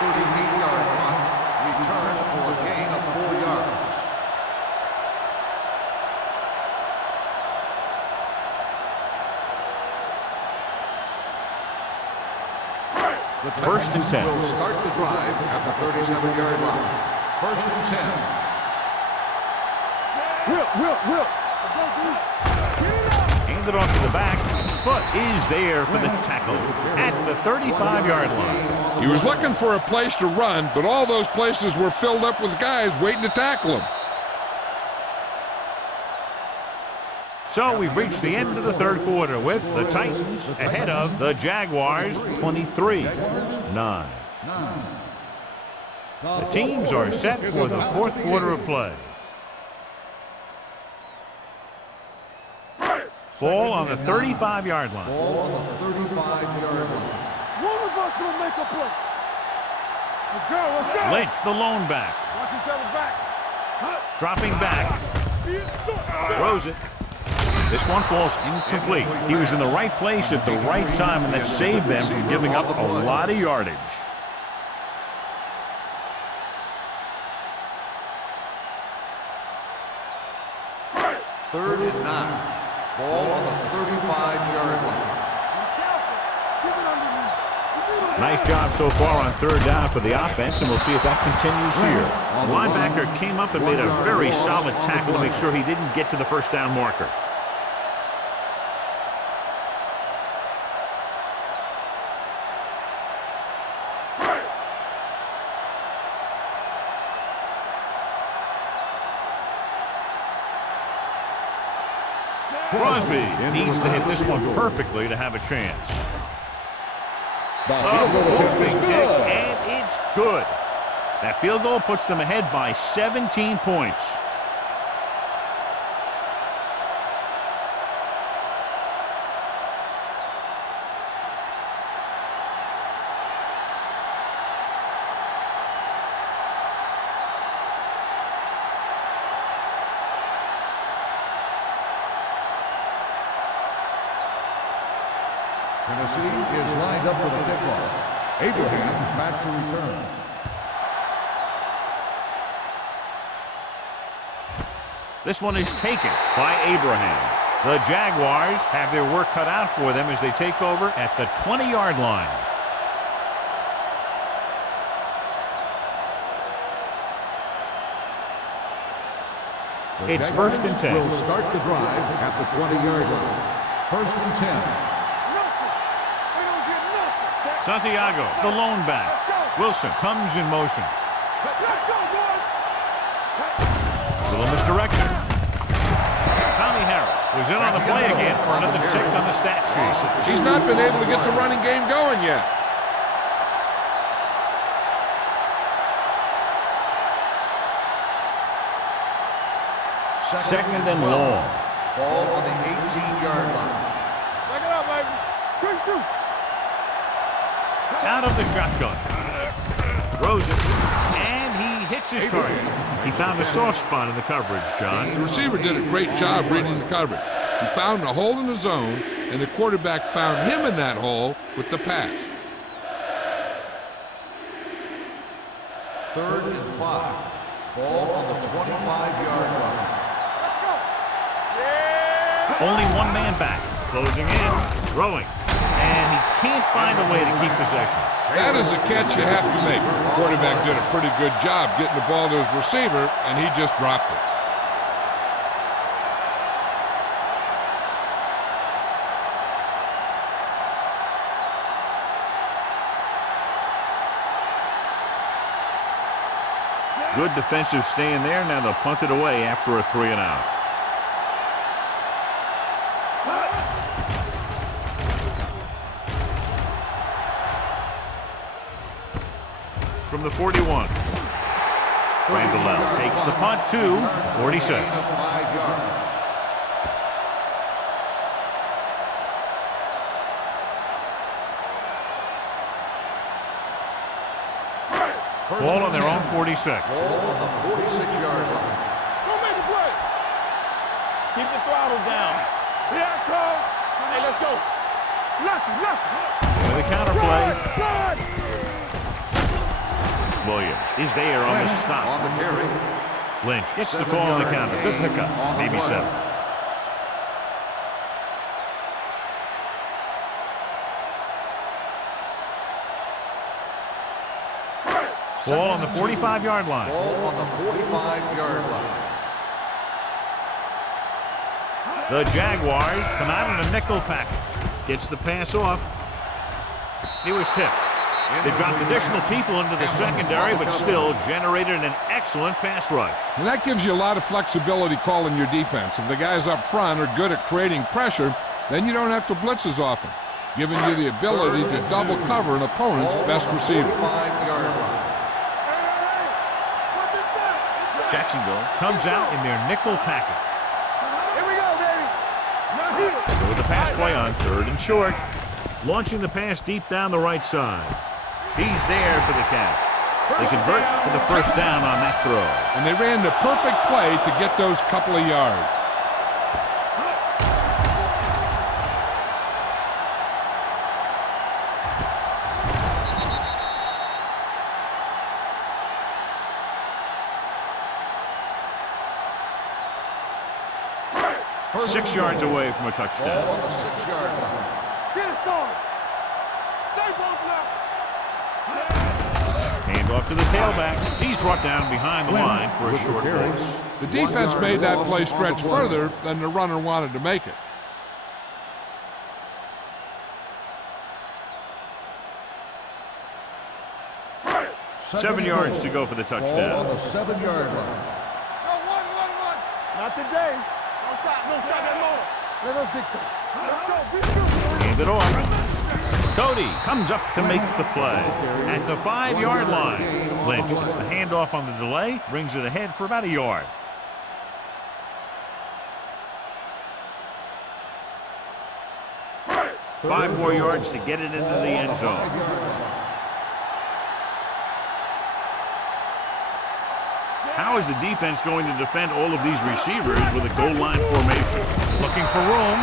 38-yard line. Return for a gain of 4 yards. First and 10. Will start the drive at the 37-yard line. First and 10. Will. Handed off to the back. Foot is there for the tackle at the 35-yard line. He was looking for a place to run, but all those places were filled up with guys waiting to tackle him. So we've reached the end of the third quarter with the Titans ahead of the Jaguars 23-9. The teams are set for the fourth quarter of play. Ball on the 35-yard line. Ball on the 35-yard line. One of us will make a play. Let's go. Lynch, the lone back. Watch each other back. Dropping back. Throws it. This one falls incomplete. He was in the right place at the right time, and that saved them from giving up a lot of yardage. Third and 9. Ball on the 35-yard line. Nice job so far on third down for the offense, and we'll see if that continues here. The linebacker came up and made a very solid tackle to make sure he didn't get to the first down marker. Crosby needs to hit this one perfectly to have a chance. Moving kick, and it's good. That field goal puts them ahead by 17 points. Tennessee is lined up for the kickoff. Abraham back to return. This one is taken by Abraham. The Jaguars have their work cut out for them as they take over at the 20-yard line. It's 1st and 10. Will start the drive at the 20-yard line. 1st and 10. Santiago, the lone back. Wilson comes in motion. Little misdirection. Tommy Harris was in on the play again for another tick on the stat sheet. He's not been able to get the running game going yet. Second and long. Ball on the 18-yard line. Back it up, baby. Quick shoot. Out of the shotgun. Throws it, and he hits his target. He found a soft spot in the coverage, John. The receiver did a great job reading the coverage. He found a hole in the zone, and the quarterback found him in that hole with the pass. 3rd and 5. Ball on the 25-yard line. Only one man back. Closing in, throwing. And he can't find a way to keep possession. That is a catch you have to make. The quarterback did a pretty good job getting the ball to his receiver, and he just dropped it. Good defensive stand there. Now they'll punt it away after a 3 and out. From the 41. Randall takes the punt to 46. 5 yards. Ball on their own 46. Ball on the 46-yard line. Don't make a play. Keep the throttle down. Here I come. Hey, let's go. Lucky. With a counterplay. Run. Williams is there on the stop. On the carry. Lynch gets the call on the counter. Good pickup. Maybe 7. Ball on the 45-yard line. Ball on the 45-yard line. The Jaguars come out in a nickel package. Gets the pass off. He was tipped. They dropped additional people into the secondary, but still generated an excellent pass rush. And that gives you a lot of flexibility calling your defense. If the guys up front are good at creating pressure, then you don't have to blitz as often, giving you the ability to double cover an opponent's best receiver. 45-yard line. Jacksonville comes out in their nickel package. Here we go, baby. Not here. With the pass play on 3rd and short. Launching the pass deep down the right side. He's there for the catch. They convert for the first down on that throw. And they ran the perfect play to get those couple of yards. First 6 yards away from a touchdown. Ball on the 6-yard line. Get it, son. Stay both now. Hand off to the tailback. He's brought down behind the line for a short pass. The defense made that play stretch further than the runner wanted to make it. Seven yards to go for the Ball on touchdown. the 7-yard line. Go, one. Not today. Don't stop that motor. Let us dictate. Let's go. Be true. Hand it off. Cody comes up to make the play at the 5-yard line. Lynch gets the handoff on the delay, brings it ahead for about a yard. Five more yards to get it into the end zone. How is the defense going to defend all of these receivers with a goal line formation? Looking for room.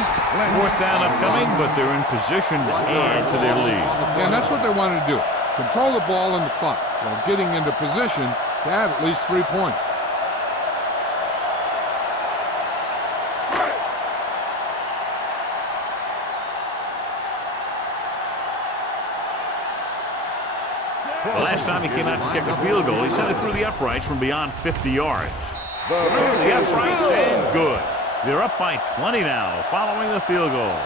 4th down upcoming, but they're in position to add to their lead. Yeah, and that's what they wanted to do. Control the ball and the clock while getting into position to add at least 3 points. The last time he came out to kick a field goal, he sent it through the uprights from beyond 50 yards. Through the uprights and good. They're up by 20 now following the field goal.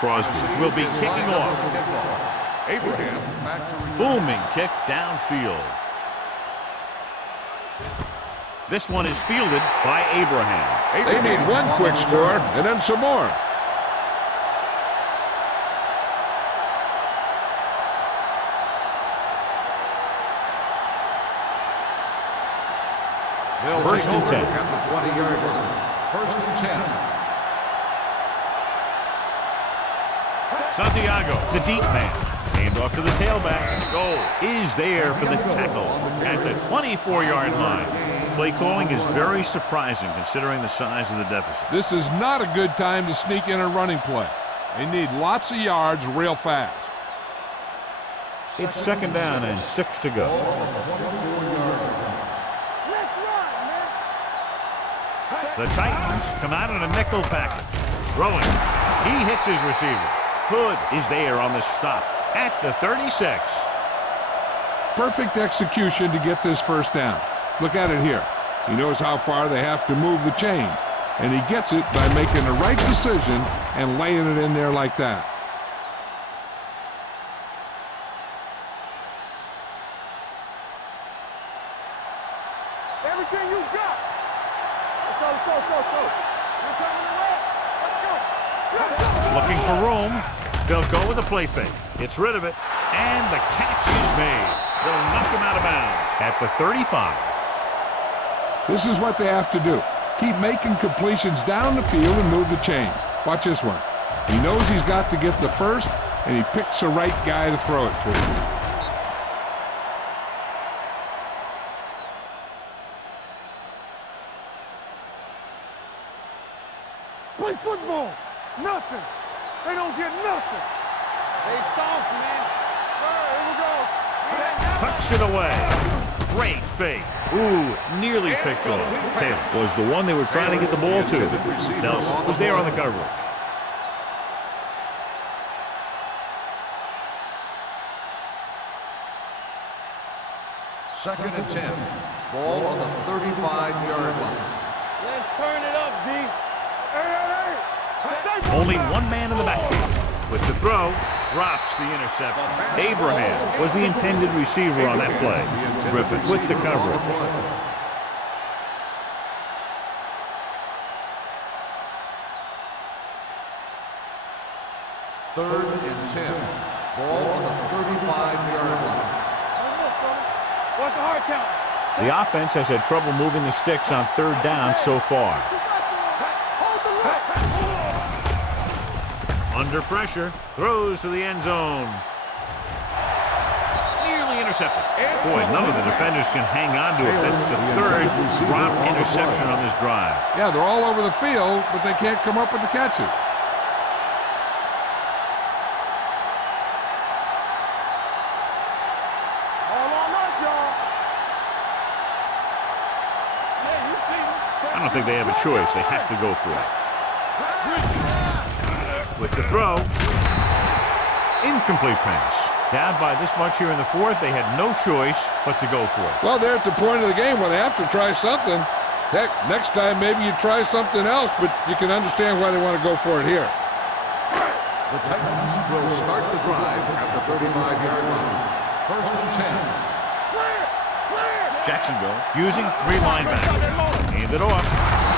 Crosby will be kicking off. Abraham back to return. Booming kick downfield. This one is fielded by Abraham. They need one quick score and then some more. They'll First take and over 10. at the 20-yard line. First and 10. Santiago, the deep man. Hand off to the tailback. Goal is there for the tackle at the 24-yard line. Play calling is very surprising considering the size of the deficit. This is not a good time to sneak in a running play. They need lots of yards real fast. It's 2nd down and 6 to go. The Titans come out in a nickel package. Throwing. He hits his receiver. Hood is there on the stop at the 36. Perfect execution to get this first down. Look at it here. He knows how far they have to move the chains, and he gets it by making the right decision and laying it in there like that. Everything you got. Let's go, let's go, let's go, let's go. You're coming around. Let's go. Let's go. Looking for room. They'll go with a play fake. Gets rid of it, and the catch is made. They'll knock him out of bounds at the 35. This is what they have to do. Keep making completions down the field and move the chains. Watch this one. He knows he's got to get the first, and he picks the right guy to throw it to. Play football. Nothing. They don't get nothing. They soft, man. All right, here we go. Tucks it away. Great fake. Ooh, nearly picked off. Taylor was the one they were trying to get the ball to. Nelson was there on the coverage. Second and 10. Ball on the 35-yard line. Let's turn it up, D. Only one man in the backfield. With the throw, drops the interception. Abraham was the intended receiver on that play. Griffin with the coverage. Third and 10. Ball on the 35-yard line. What's the hard count? The offense has had trouble moving the sticks on 3rd down so far. Under pressure, throws to the end zone. Nearly intercepted. Boy, none of the defenders can hang on to it. That's the 3rd drop interception on this drive. Yeah, they're all over the field, but they can't come up with the catches. All on us, y'all. Yeah, you see him. I don't think they have a choice. They have to go for it. With the throw, incomplete pass. Down by this much here in the fourth, they had no choice but to go for it. Well, they're at the point of the game where they have to try something. Heck, next time maybe you try something else, but you can understand why they want to go for it here. The Titans will start the drive at the 35-yard line. First and 10. Jacksonville using 3 linebackers. Hand it off.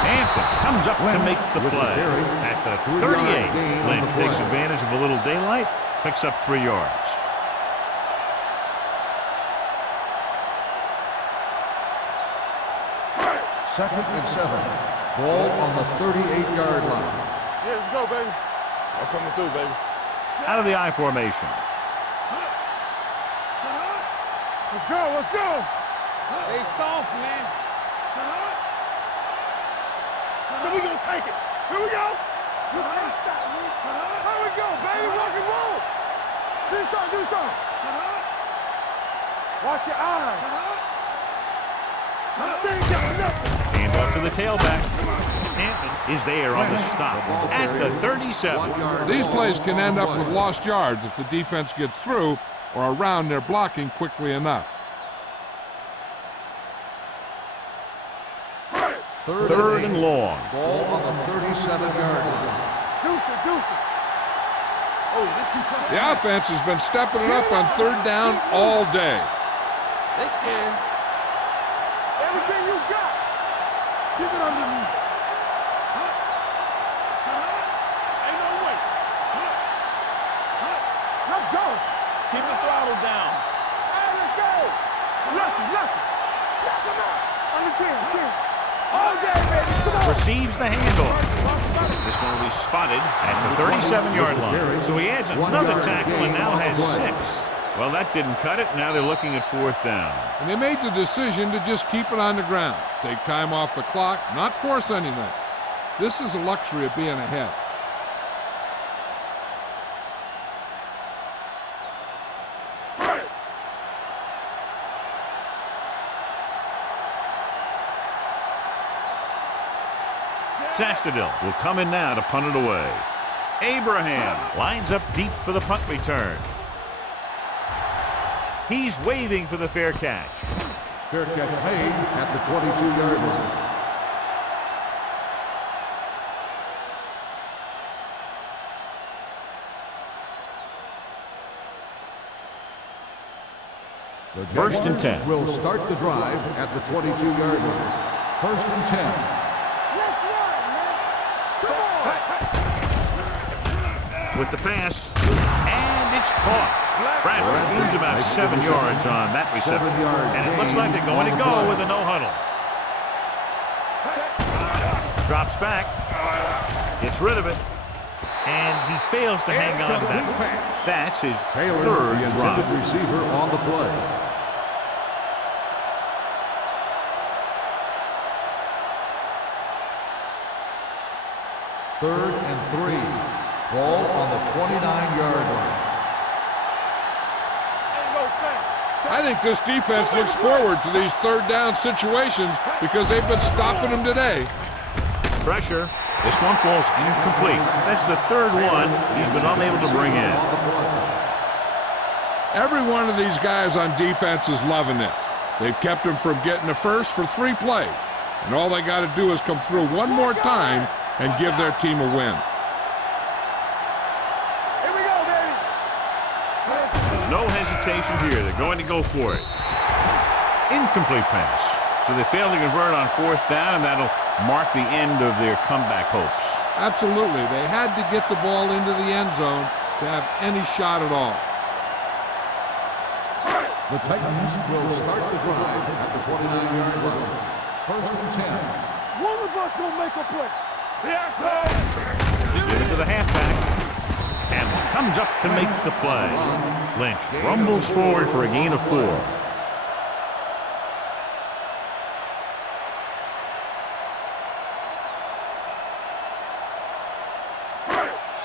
Hampton comes up to make the play. At the 38, Lynch takes advantage of a little daylight, picks up 3 yards. Second and 7. Ball on the 38-yard line. Yeah, let's go, baby. I'm coming through, baby. Out of the I formation. Let's go, let's go. Stay soft, man. So we gonna take it. Here we go. You can't stop me. Here we go, baby. Rock and roll. Do something, do something. Watch your eyes. They ain't got nothing. Hand off to the tailback. Hampton is there on the stop at the 37. These plays can end up with lost yards if the defense gets through or around their blocking quickly enough. Third and long. Ball on the 37-yard line. Deuce it. Oh, this is tough. The offense has been stepping it up on third down all day. They scared. Everything you got. Keep it underneath. Ain't no way. Let's go. Keep the throttle down. Hey, let's go. Lucky. Knock him out. On the 10. All day, baby. Come on. Receives the handoff. This one will be spotted at the 37-yard line. So he adds another tackle and now has 6. Well, that didn't cut it. Now they're looking at 4th down. And they made the decision to just keep it on the ground. Take time off the clock, not force anything. This is a luxury of being ahead. Sastadil will come in now to punt it away. Abraham lines up deep for the punt return. He's waving for the fair catch. Fair catch made at the 22-yard line. The First and 10. Will start the drive at the 22-yard line. First and 10. With the pass, and it's caught. Bradford gains about 7 yards on that reception, and it looks like they're going to go with a no-huddle. Drops back, gets rid of it, and he fails to hang on to that pass. That's his Taylor, third the drop. intended receiver on the play. Third and 3. Ball on the 29-yard line. I think this defense looks forward to these third down situations because they've been stopping them today. Pressure. This one falls incomplete. That's the third one he's been unable to bring in. Every one of these guys on defense is loving it. They've kept them from getting a first for 3 plays. And all they got to do is come through one more time and give their team a win. No hesitation here. They're going to go for it. Incomplete pass. So they failed to convert on 4th down, and that'll mark the end of their comeback hopes. Absolutely. They had to get the ball into the end zone to have any shot at all. The Titans will start the drive at the 29-yard line. First and 10. One of us will make a play. Yeah, Give it to the halfback. And comes up to make the play. Lynch rumbles forward for a gain of 4.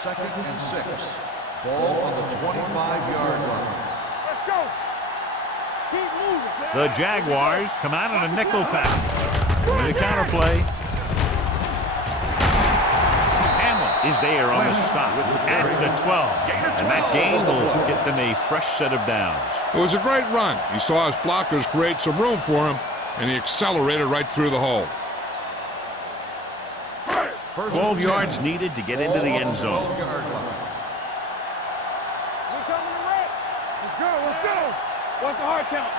Second and 6. Ball on the 25-yard line. let's go. Keep moving. The Jaguars come out in a nickel pack. With a counter play. is there on the stop at the 12. And that gain will get them a fresh set of downs. It was a great run. He saw his blockers create some room for him, and he accelerated right through the hole. 12 yards needed to get into the end zone. We coming away. Let's go, let's go. What's the hard count?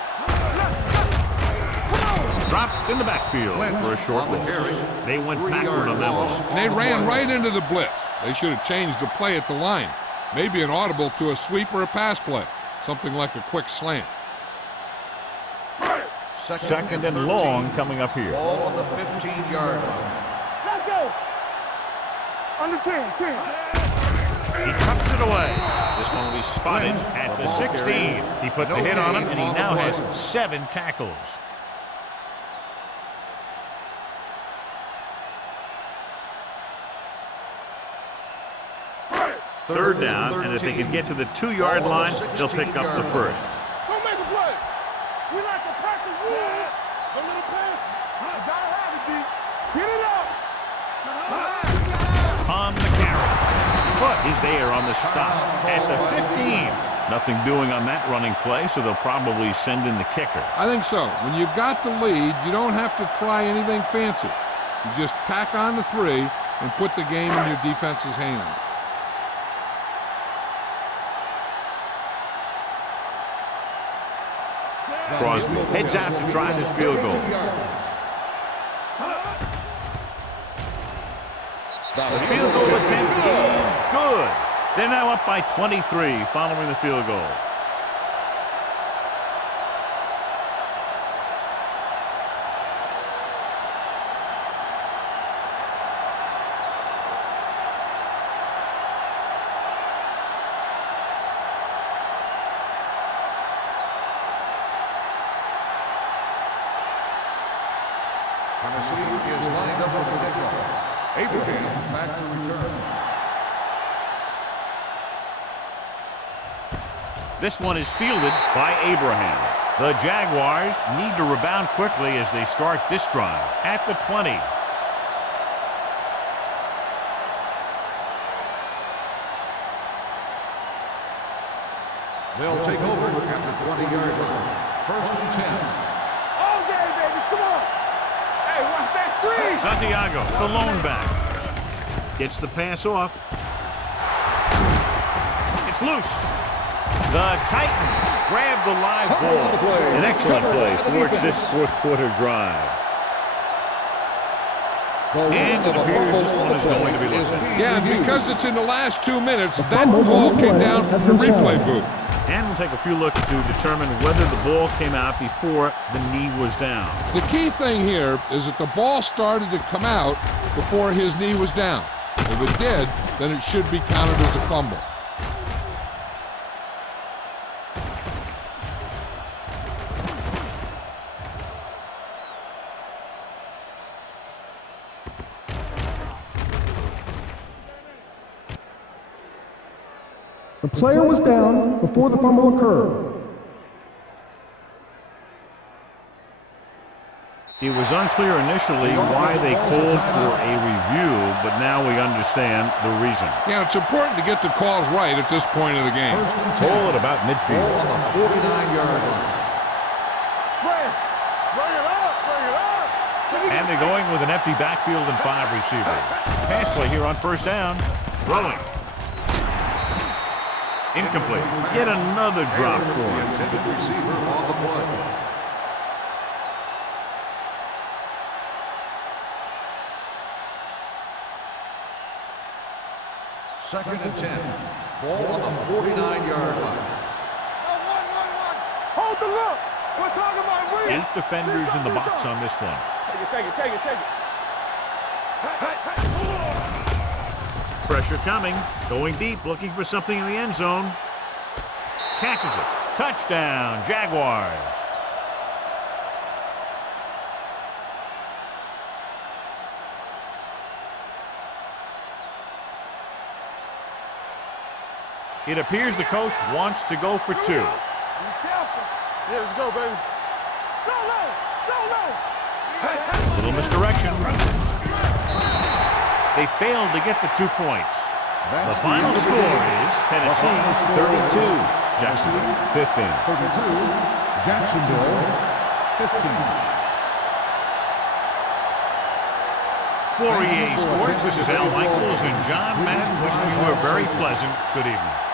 Dropped in the backfield for a short loss. They went backward on that one. And they ran right into the blitz. They should have changed the play at the line. Maybe an audible to a sweep or a pass play. Something like a quick slant. Second and long coming up here. Ball on the 15-yard line. Let's go. Under 10. He tucks it away. This one will be spotted at the 16. He put the hit on him, and he now has 7 tackles. Third down, and if they can get to the 2-yard line, they'll pick up the first. Don't make a play. We like to practice rules. A little pass. You gotta have it, D. Get it up. On the carry. Foot is there on the stop at the 15. Nothing doing on that running play, so they'll probably send in the kicker. I think so. When you've got the lead, you don't have to try anything fancy. You just tack on the 3 and put the game in your defense's hands. Crosby heads out to try this field goal. The field goal attempt is good. They're now up by 23 following the field goal. Tennessee is lined up for the kickoff. Abraham back to return. This one is fielded by Abraham. The Jaguars need to rebound quickly as they start this drive at the 20. They'll take over at the 20-yard line. First and 10. All day, baby. Come on. Hey, watch that screen. Santiago, the lone back. Gets the pass off. It's loose. The Titans grab the live ball. An excellent play towards this fourth quarter drive. And it appears this one is going to be looked at. Yeah, because it's in the last 2 minutes, that call came down from the replay booth. And we'll take a few looks to determine whether the ball came out before the knee was down. The key thing here is that the ball started to come out before his knee was down. If it did, then it should be counted as a fumble. The player was down before the fumble occurred. It was unclear initially why they called for a review, but now we understand the reason. Yeah, it's important to get the calls right at this point of the game. First and 10. Ball at about midfield. Ball on the 49-yard line. Spread. Bring it up. Bring it up. And they're going with an empty backfield and 5 receivers. Pass play here on first down. Throwing. Incomplete. Yet another drop for The him. intended receiver on the play. Second and 10. Ball on the 49-yard line. Hold the look. We're talking about real. 8 defenders in the box on this one. Take it. Pressure coming. Going deep, looking for something in the end zone. Catches it. Touchdown, Jaguars. It appears the coach wants to go for 2. Be careful. Yeah, let's go, baby. Go low. Little misdirection. They failed to get the 2 points. That's The final end of score game. is The Tennessee final score 32, is Jacksonville 15. 32, Jacksonville 15. For EA Sports, this is Al Michaels and John Madden wishing you a very pleasant good evening.